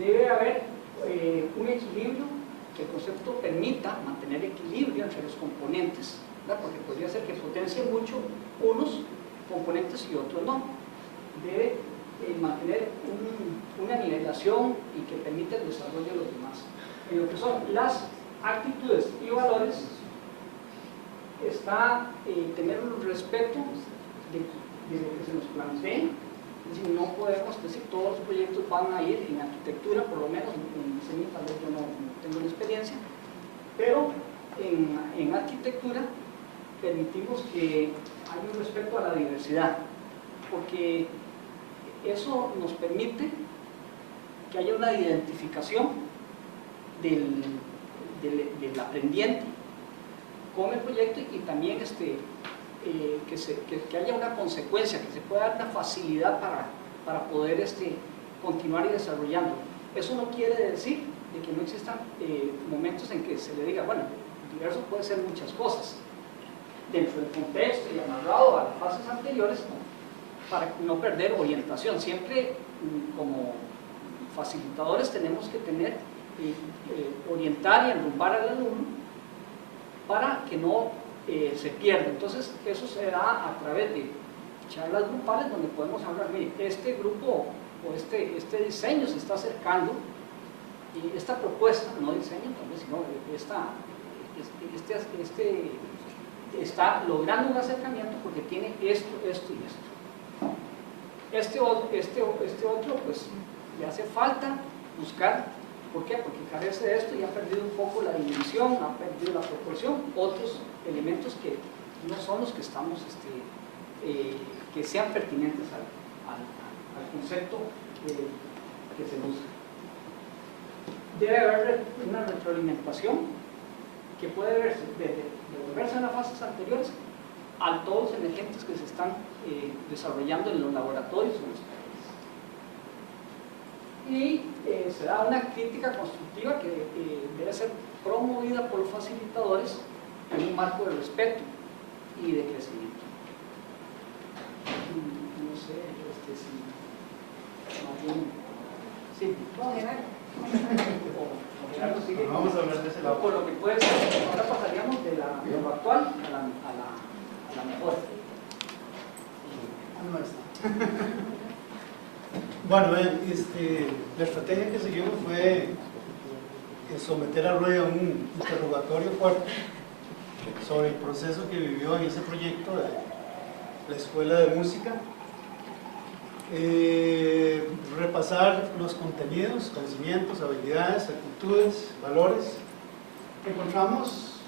Debe haber un equilibrio, que el concepto permita mantener equilibrio entre los componentes, ¿verdad? Porque podría ser que potencie mucho unos componentes y otros no. Debe mantener una nivelación y que permita el desarrollo de los demás. En lo que son las actitudes y valores, está tener un respeto de lo que se nos plantea. Es decir, no podemos decir todos los proyectos van a ir en arquitectura, por lo menos en diseño tal vez yo no tengo la experiencia, pero en arquitectura permitimos que haya un respeto a la diversidad, porque eso nos permite que haya una identificación del aprendiente con el proyecto y también que haya una consecuencia, que se pueda dar una facilidad para poder continuar y desarrollando. Eso no quiere decir de que no existan momentos en que se le diga, bueno, diverso puede ser muchas cosas, dentro del contexto y amarrado a las fases anteriores, para no perder orientación. Siempre como facilitadores tenemos que tener, orientar y enrumbar al alumno para que no se pierda. Entonces eso se da a través de charlas grupales donde podemos hablar, mire, este grupo o este diseño se está acercando y esta propuesta, no diseño tal vez, sino está logrando un acercamiento porque tiene esto y esto. Este otro pues le hace falta buscar. ¿Por qué? Porque carece de esto y ha perdido un poco la dimensión, ha perdido la proporción, otros elementos que no son los que estamos, que sean pertinentes al concepto que se usa. Debe haber una retroalimentación que puede verse devolverse en las fases anteriores a todos los emergentes que se están desarrollando en los laboratorios o en los talleres. Y se da una crítica constructiva que debe ser promovida por los facilitadores en un marco de respeto y de crecimiento. No sé, si más bien, sí. Vamos a hablar de ese lado. Por lo que puede ser, ahora pasaríamos de lo actual a la mejor. Bueno, la estrategia que seguimos fue someter a Roy a un interrogatorio fuerte sobre el proceso que vivió en ese proyecto de la Escuela de Música, repasar los contenidos, conocimientos, habilidades, actitudes, valores. Encontramos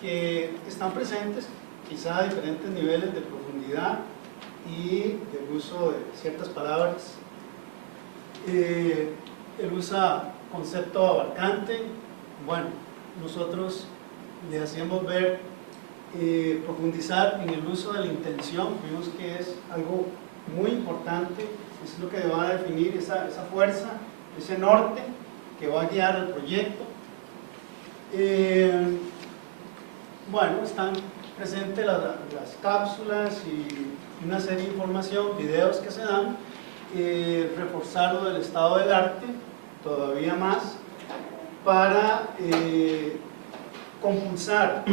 que están presentes quizá a diferentes niveles de profundidad y del uso de ciertas palabras. él usa concepto abarcante. Bueno, nosotros le hacíamos ver, profundizar en el uso de la intención. Vimos que es algo muy importante, es lo que va a definir esa fuerza, ese norte que va a guiar el proyecto. Bueno, están presentes las cápsulas y una serie de información, videos que se dan, reforzar lo del estado del arte todavía más para compulsar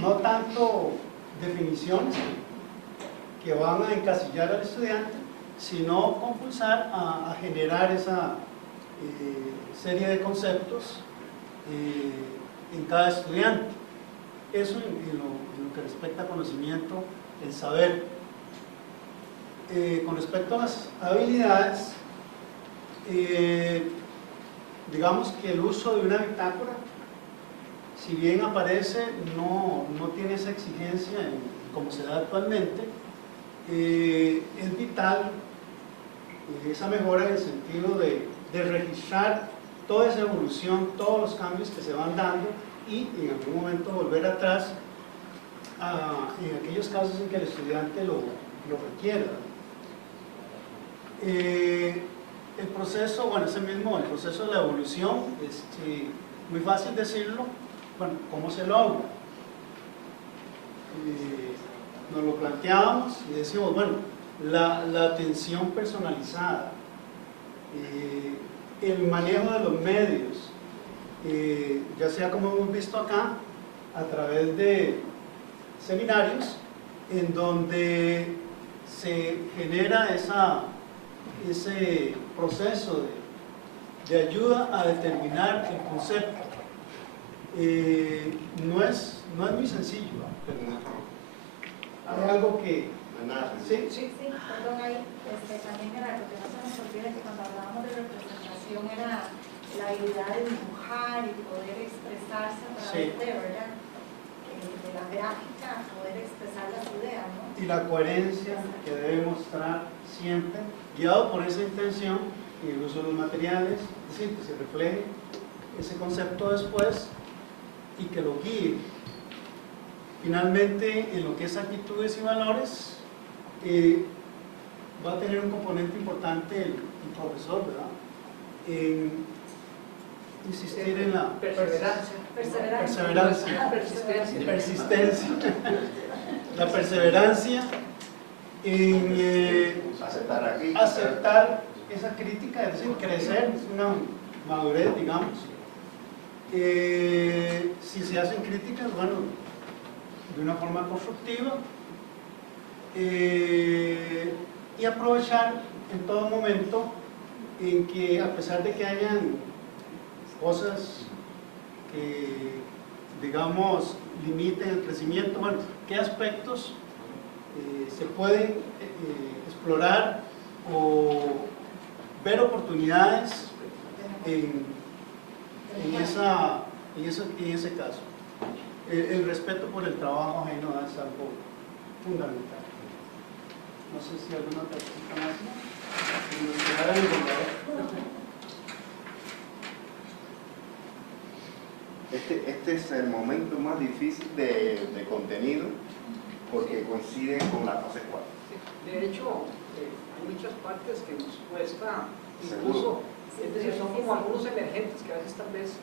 no tanto definiciones que van a encasillar al estudiante, sino compulsar a generar esa serie de conceptos en cada estudiante. Eso en lo que respecta a conocimiento, el saber. Con respecto a las habilidades, digamos que el uso de una bitácora, si bien aparece, no tiene esa exigencia como se da actualmente. Es vital esa mejora en el sentido de registrar toda esa evolución, todos los cambios que se van dando y en algún momento volver atrás en aquellos casos en que el estudiante lo requiera. El proceso, bueno, ese mismo, el proceso de la evolución, muy fácil decirlo. Bueno, ¿cómo se logra? Nos lo planteábamos y decimos, bueno, la atención personalizada, el manejo de los medios, ya sea como hemos visto acá, a través de seminarios en donde se genera ese proceso de ayuda a determinar el concepto. No es muy sencillo, pero hay algo que... Sí, perdón, ahí también era lo que no se nos olvida, que cuando hablábamos de representación era la habilidad de dibujar y poder expresarse a través de, ¿verdad? De la gráfica, poder expresar las ideas, ¿no? Y la coherencia que debe mostrar siempre, guiado por esa intención y el uso de los materiales, es decir, que se refleje ese concepto después y que lo guíe. Finalmente, en lo que es actitudes y valores, va a tener un componente importante el profesor, ¿verdad? En insistir en la persistencia, la perseverancia, en aceptar esa crítica, es decir, crecer, es una madurez, digamos. Si se hacen críticas, bueno, de una forma constructiva, y aprovechar en todo momento en que, a pesar de que hayan cosas que, digamos, limiten el crecimiento, bueno, ¿qué aspectos se pueden explorar o ver oportunidades en ese caso? El respeto por el trabajo ajeno es algo fundamental. No sé si alguna otra cosita más. Si nos quedara el Este es el momento más difícil de contenido porque coincide con la fase 4. De hecho, hay muchas partes que nos cuesta, incluso, es decir, son como algunos emergentes que a veces tal vez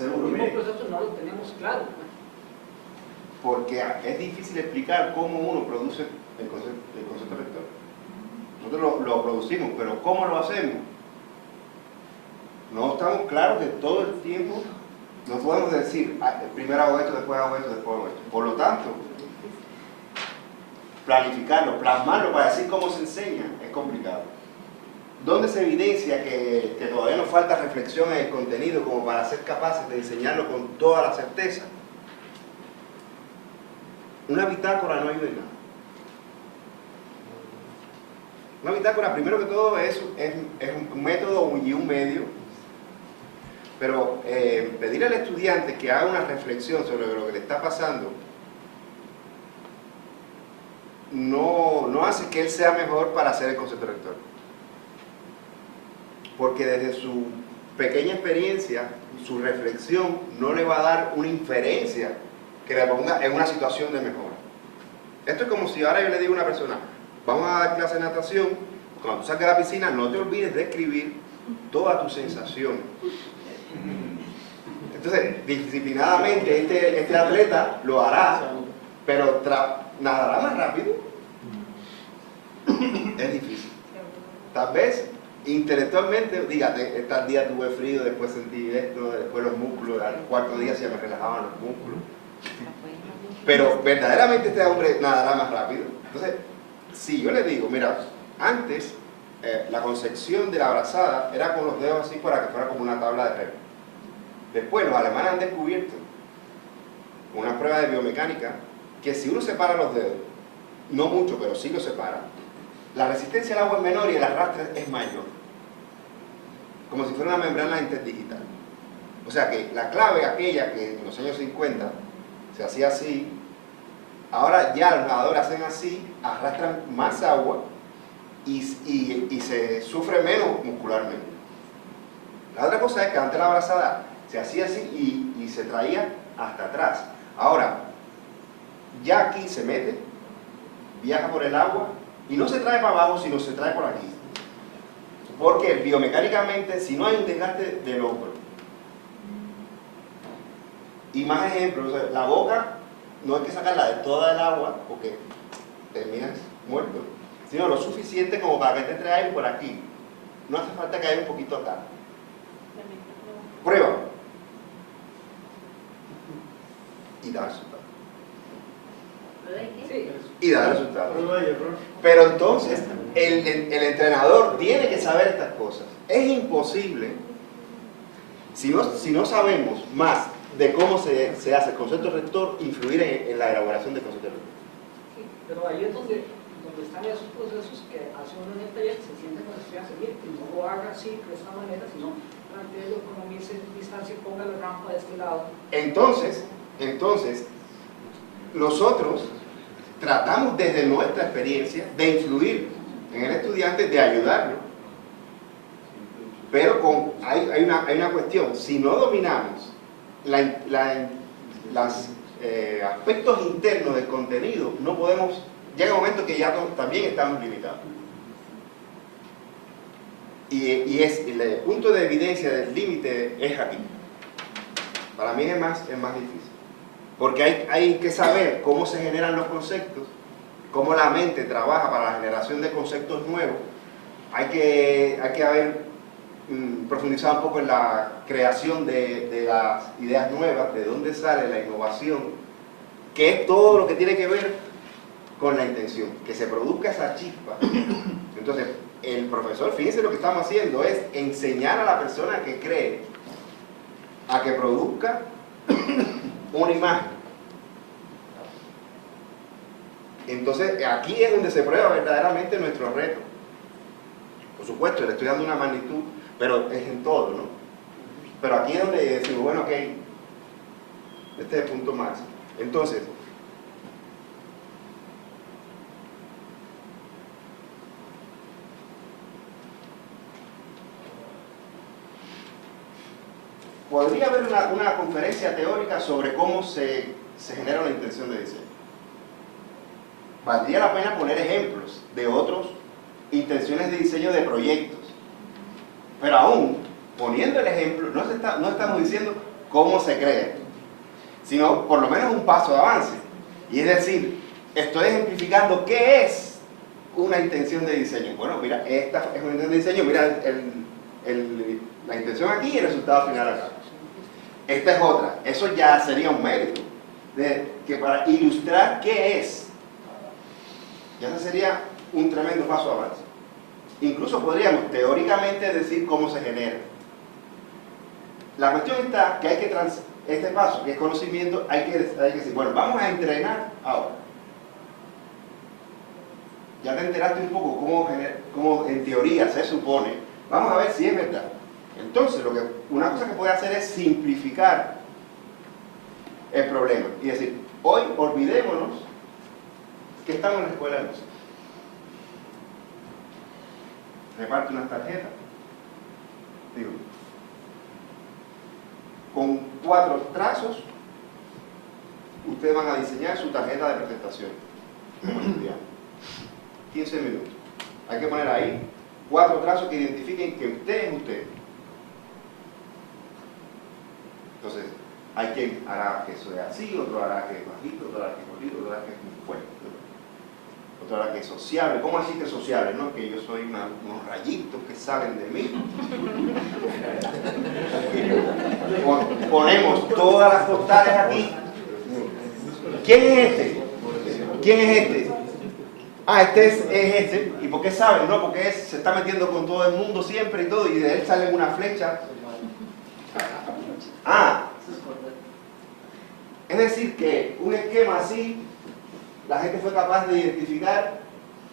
en el mismo proceso no lo tenemos claro. Porque es difícil explicar cómo uno produce el concepto rector. Nosotros lo producimos, pero ¿cómo lo hacemos? No estamos claros de todo el tiempo. No podemos decir, primero hago esto, después hago esto, después hago esto. Por lo tanto, planificarlo, plasmarlo para decir cómo se enseña es complicado. ¿Dónde se evidencia que todavía nos falta reflexión en el contenido como para ser capaces de enseñarlo con toda la certeza? Una bitácora no ayuda en nada. Una bitácora, primero que todo, es un método y un medio, pero pedir al estudiante que haga una reflexión sobre lo que le está pasando no hace que él sea mejor para hacer el concepto rector. porque desde su pequeña experiencia, su reflexión no le va a dar una inferencia que le ponga en una situación de mejora. Esto es como si ahora yo le digo a una persona, vamos a dar clase de natación, cuando tú salgas de la piscina no te olvides de escribir todas tus sensaciones. Entonces, disciplinadamente este atleta lo hará, pero nadará más rápido. Es difícil. Tal vez intelectualmente, dígate, tal día tuve frío, después sentí esto, después los músculos, al cuarto día se me relajaban los músculos. Pero verdaderamente este hombre nadará más rápido. Entonces, si yo le digo, mira, antes la concepción de la brazada era con los dedos así para que fuera como una tabla de remo. Después los alemanes han descubierto, con una prueba de biomecánica, que si uno separa los dedos, no mucho, pero sí los separa, la resistencia al agua es menor y el arrastre es mayor. Como si fuera una membrana interdigital. O sea que la clave aquella que en los años 50 se hacía así, ahora ya los nadadores hacen así, arrastran más agua y se sufre menos muscularmente. La otra cosa es que antes la brazada se hacía así y se traía hasta atrás. Ahora, ya aquí se mete, viaja por el agua y no se trae para abajo, sino se trae por aquí. Porque biomecánicamente, si no hay un desgaste del hombro. Y más ejemplos, o sea, la boca no hay que sacarla de toda el agua porque terminas muerto, sino lo suficiente como para que te entre aire por aquí. No hace falta que haya un poquito acá. Prueba. Y da resultado. Y da resultado. Pero entonces, el entrenador tiene que saber estas cosas. Es imposible, si no sabemos más de cómo se hace el concepto rector, influir en la elaboración del concepto rector. Sí, pero ahí es donde están esos procesos que hace uno en el taller, se siente con estudiar seguir, que no lo haga así, de esta manera, sino plantearlo, economice distancia y ponga la rampa de este lado. Entonces, nosotros tratamos desde nuestra experiencia de influir en el estudiante, de ayudarlo, pero hay una cuestión: si no dominamos los aspectos internos del contenido, no podemos, llega un momento que ya también estamos limitados. Y el punto de evidencia del límite es aquí. Para mí es más difícil. Porque hay que saber cómo se generan los conceptos, cómo la mente trabaja para la generación de conceptos nuevos. Hay que haber profundizado un poco en la creación de las ideas nuevas, de dónde sale la innovación, que es todo lo que tiene que ver con la intención, que se produzca esa chispa. Entonces, el profesor, fíjense lo que estamos haciendo, es enseñar a la persona que cree a que produzca una imagen. Entonces, aquí es donde se prueba verdaderamente nuestro reto. Por supuesto, le estoy dando una magnitud, pero es en todo, ¿no? Pero aquí es donde decimos, bueno, ok, este es el punto máximo. Entonces, podría haber una conferencia teórica sobre cómo se genera una intención de diseño. Valdría la pena poner ejemplos de otras intenciones de diseño de proyectos. Pero aún, poniendo el ejemplo, no estamos diciendo cómo se crea, sino por lo menos un paso de avance. Y es decir, estoy ejemplificando qué es una intención de diseño. Bueno, mira, esta es una intención de diseño, mira la intención aquí y el resultado final acá. Esta es otra. Eso ya sería un mérito, que para ilustrar qué es, ya ese sería un tremendo paso de avance. Incluso podríamos teóricamente decir cómo se genera. La cuestión está que hay que este paso, que es conocimiento, hay que decir, bueno, vamos a entrenar ahora. Ya te enteraste un poco cómo en teoría se supone. Vamos a ver si es verdad. Entonces, una cosa que puede hacer es simplificar el problema y decir, hoy olvidémonos que estamos en la escuela de música. Reparte unas tarjetas Digo, con 4 trazos, ustedes van a diseñar su tarjeta de presentación como estudiante. 15 minutos. Hay que poner ahí 4 trazos que identifiquen que usted es usted. Entonces, hay quien hará que eso es así, otro hará que es bajito, otro hará que es bonito, otro hará que es muy fuerte, otro hará que es sociable. ¿Cómo así que es sociable? No, que yo soy unos rayitos que salen de mí. Ponemos todas las postales aquí. ¿Quién es este? ¿Quién es este? Ah, este es este. ¿Y por qué saben? No, porque se está metiendo con todo el mundo siempre y todo, y de él sale una flecha. Ah, es decir que un esquema así, la gente fue capaz de identificar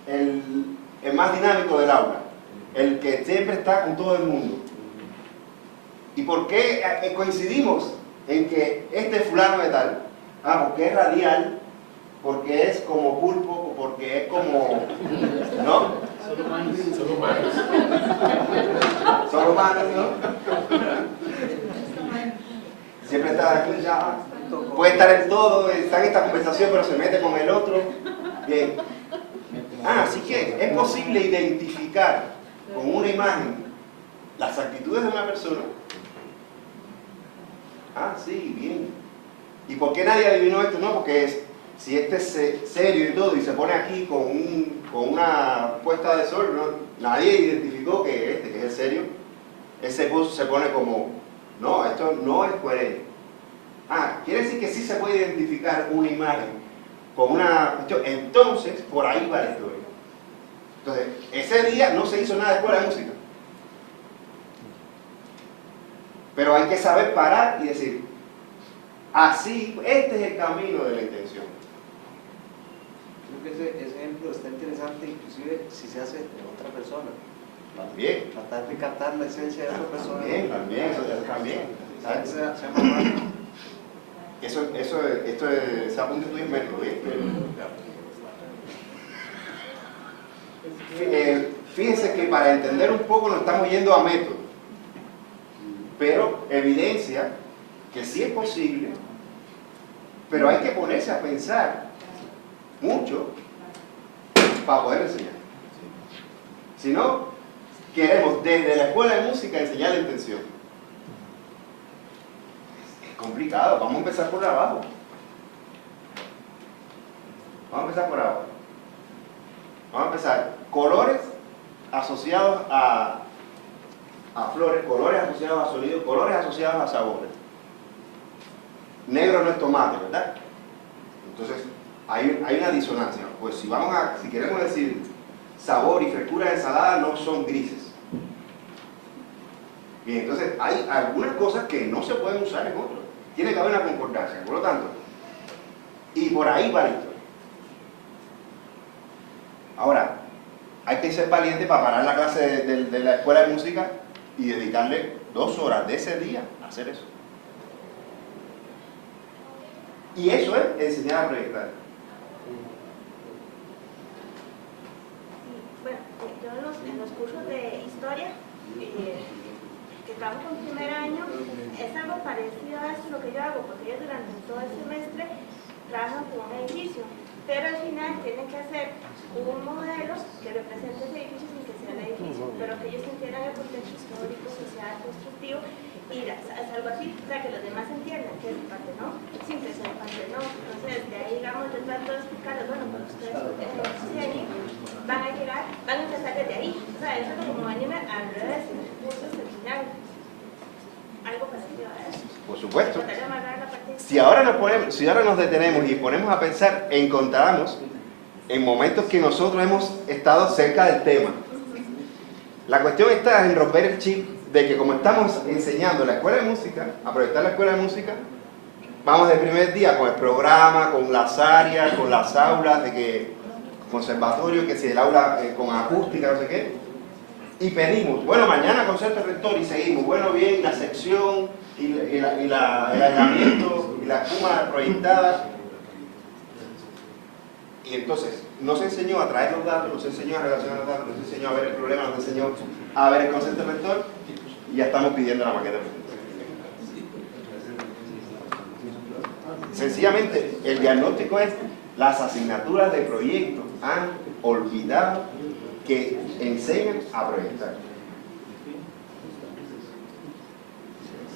el más dinámico del aula, el que siempre está con todo el mundo. ¿Y por qué coincidimos en que este es fulano de tal? Ah, porque es radial, porque es como pulpo, porque es como... ¿no? Son humanos. Son humanos, ¿no? Siempre está aquí ya, puede estar en todo, está en esta conversación, pero se mete con el otro. Bien. Ah, así que es posible identificar con una imagen las actitudes de una persona. Ah, sí, bien. ¿Y por qué nadie adivinó esto? No, porque si este es serio y todo y se pone aquí con una puesta de sol, ¿no? Nadie identificó que este, que es el serio, ese se pone como, no, esto no es coherente. Ah, quiere decir que sí se puede identificar una imagen con una cuestión. Entonces, por ahí va la historia. Entonces, ese día no se hizo nada de escuela de música. Pero hay que saber parar y decir, así, este es el camino de la intención. Creo que ese ejemplo está interesante, inclusive si se hace de otra persona. También. Tratar de captar la esencia de otra persona. También, eso también. Ese apunte tuyo es método, ¿bien? Fíjense que para entender un poco nos estamos yendo a método, pero evidencia que sí es posible, pero hay que ponerse a pensar mucho para poder enseñar. Si no, queremos desde la escuela de música enseñar la intención. Es complicado, vamos a empezar por abajo. Vamos a empezar por abajo. Vamos a empezar. Colores asociados a flores, colores asociados a sonidos, colores asociados a sabores. Negro no es tomate, ¿verdad? Entonces, hay una disonancia. Pues si queremos decir sabor y frescura de ensalada, no son grises. Bien, entonces hay algunas cosas que no se pueden usar en otras. Tiene que haber una concordancia, por lo tanto. Y por ahí va la historia. Ahora, hay que ser valiente para parar la clase de la escuela de música y dedicarle 2 horas de ese día a hacer eso. Y eso es enseñar a proyectar. Bueno, yo en los cursos de historia, que trabajo con primer año, es algo parecido a esto lo que yo hago, porque ellos durante todo el semestre trabajan con un edificio, pero al final tienen que hacer un modelo que represente ese edificio sin que sea el edificio, pero que ellos entiendan el contexto histórico, social, constructivo, y es algo así, o sea, que los demás entiendan que es parte no, sin que sea parte no. Entonces, de ahí, digamos, yo trato de explicarles, bueno, cuando ustedes van a llegar, van a empezar desde ahí, o sea, eso es como anime al revés, en los cursos al final, algo parecido a eso. Por supuesto. Si ahora nos detenemos y ponemos a pensar, encontramos en momentos que nosotros hemos estado cerca del tema. La cuestión está en romper el chip de que como estamos enseñando la escuela de música, a proyectar la escuela de música, vamos del primer día con el programa, con las áreas, con las aulas, de que conservatorio, que si el aula con acústica, no sé qué, y pedimos, bueno, mañana concepto rector y seguimos, bueno, bien, la sección y el aislamiento y la espuma proyectada. Y entonces nos enseñó a traer los datos, nos enseñó a relacionar los datos, nos enseñó a ver el problema, nos enseñó a ver el concepto rector, y ya estamos pidiendo la maqueta de presentación. Sencillamente, el diagnóstico es: las asignaturas de proyecto han olvidado que enseñan a proyectar.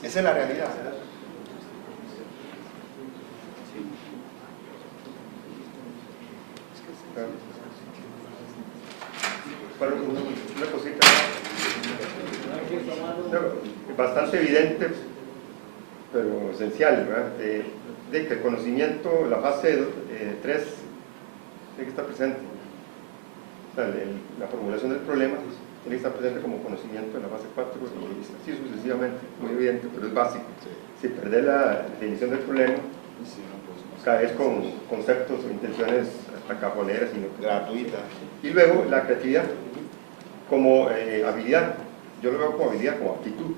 Esa es la realidad. Bueno, una cosita bastante evidente, pero esencial, ¿verdad? De que el conocimiento, la fase 3, tiene que estar presente. O sea, la formulación del problema tiene que estar presente como conocimiento en la fase 4 y así sucesivamente, muy evidente, pero es básico. Si perdés la definición del problema, caes con conceptos o intenciones hasta cajoneras y gratuitas. Y luego la creatividad como habilidad. Yo lo veo como habilidad, como aptitud,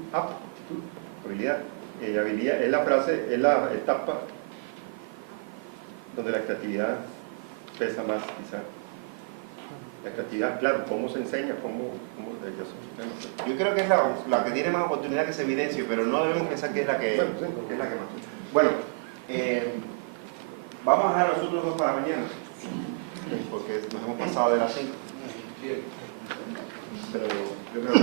habilidad. Habilidad es la frase, es la etapa donde la creatividad pesa más, quizá. La creatividad, claro, cómo se enseña, yo creo que es la que tiene más oportunidad que se evidencie, pero no debemos pensar que es la que, que es la que más. Bueno, vamos a dejar los otros dos para mañana, porque nos hemos pasado de las 5. Pero yo creo que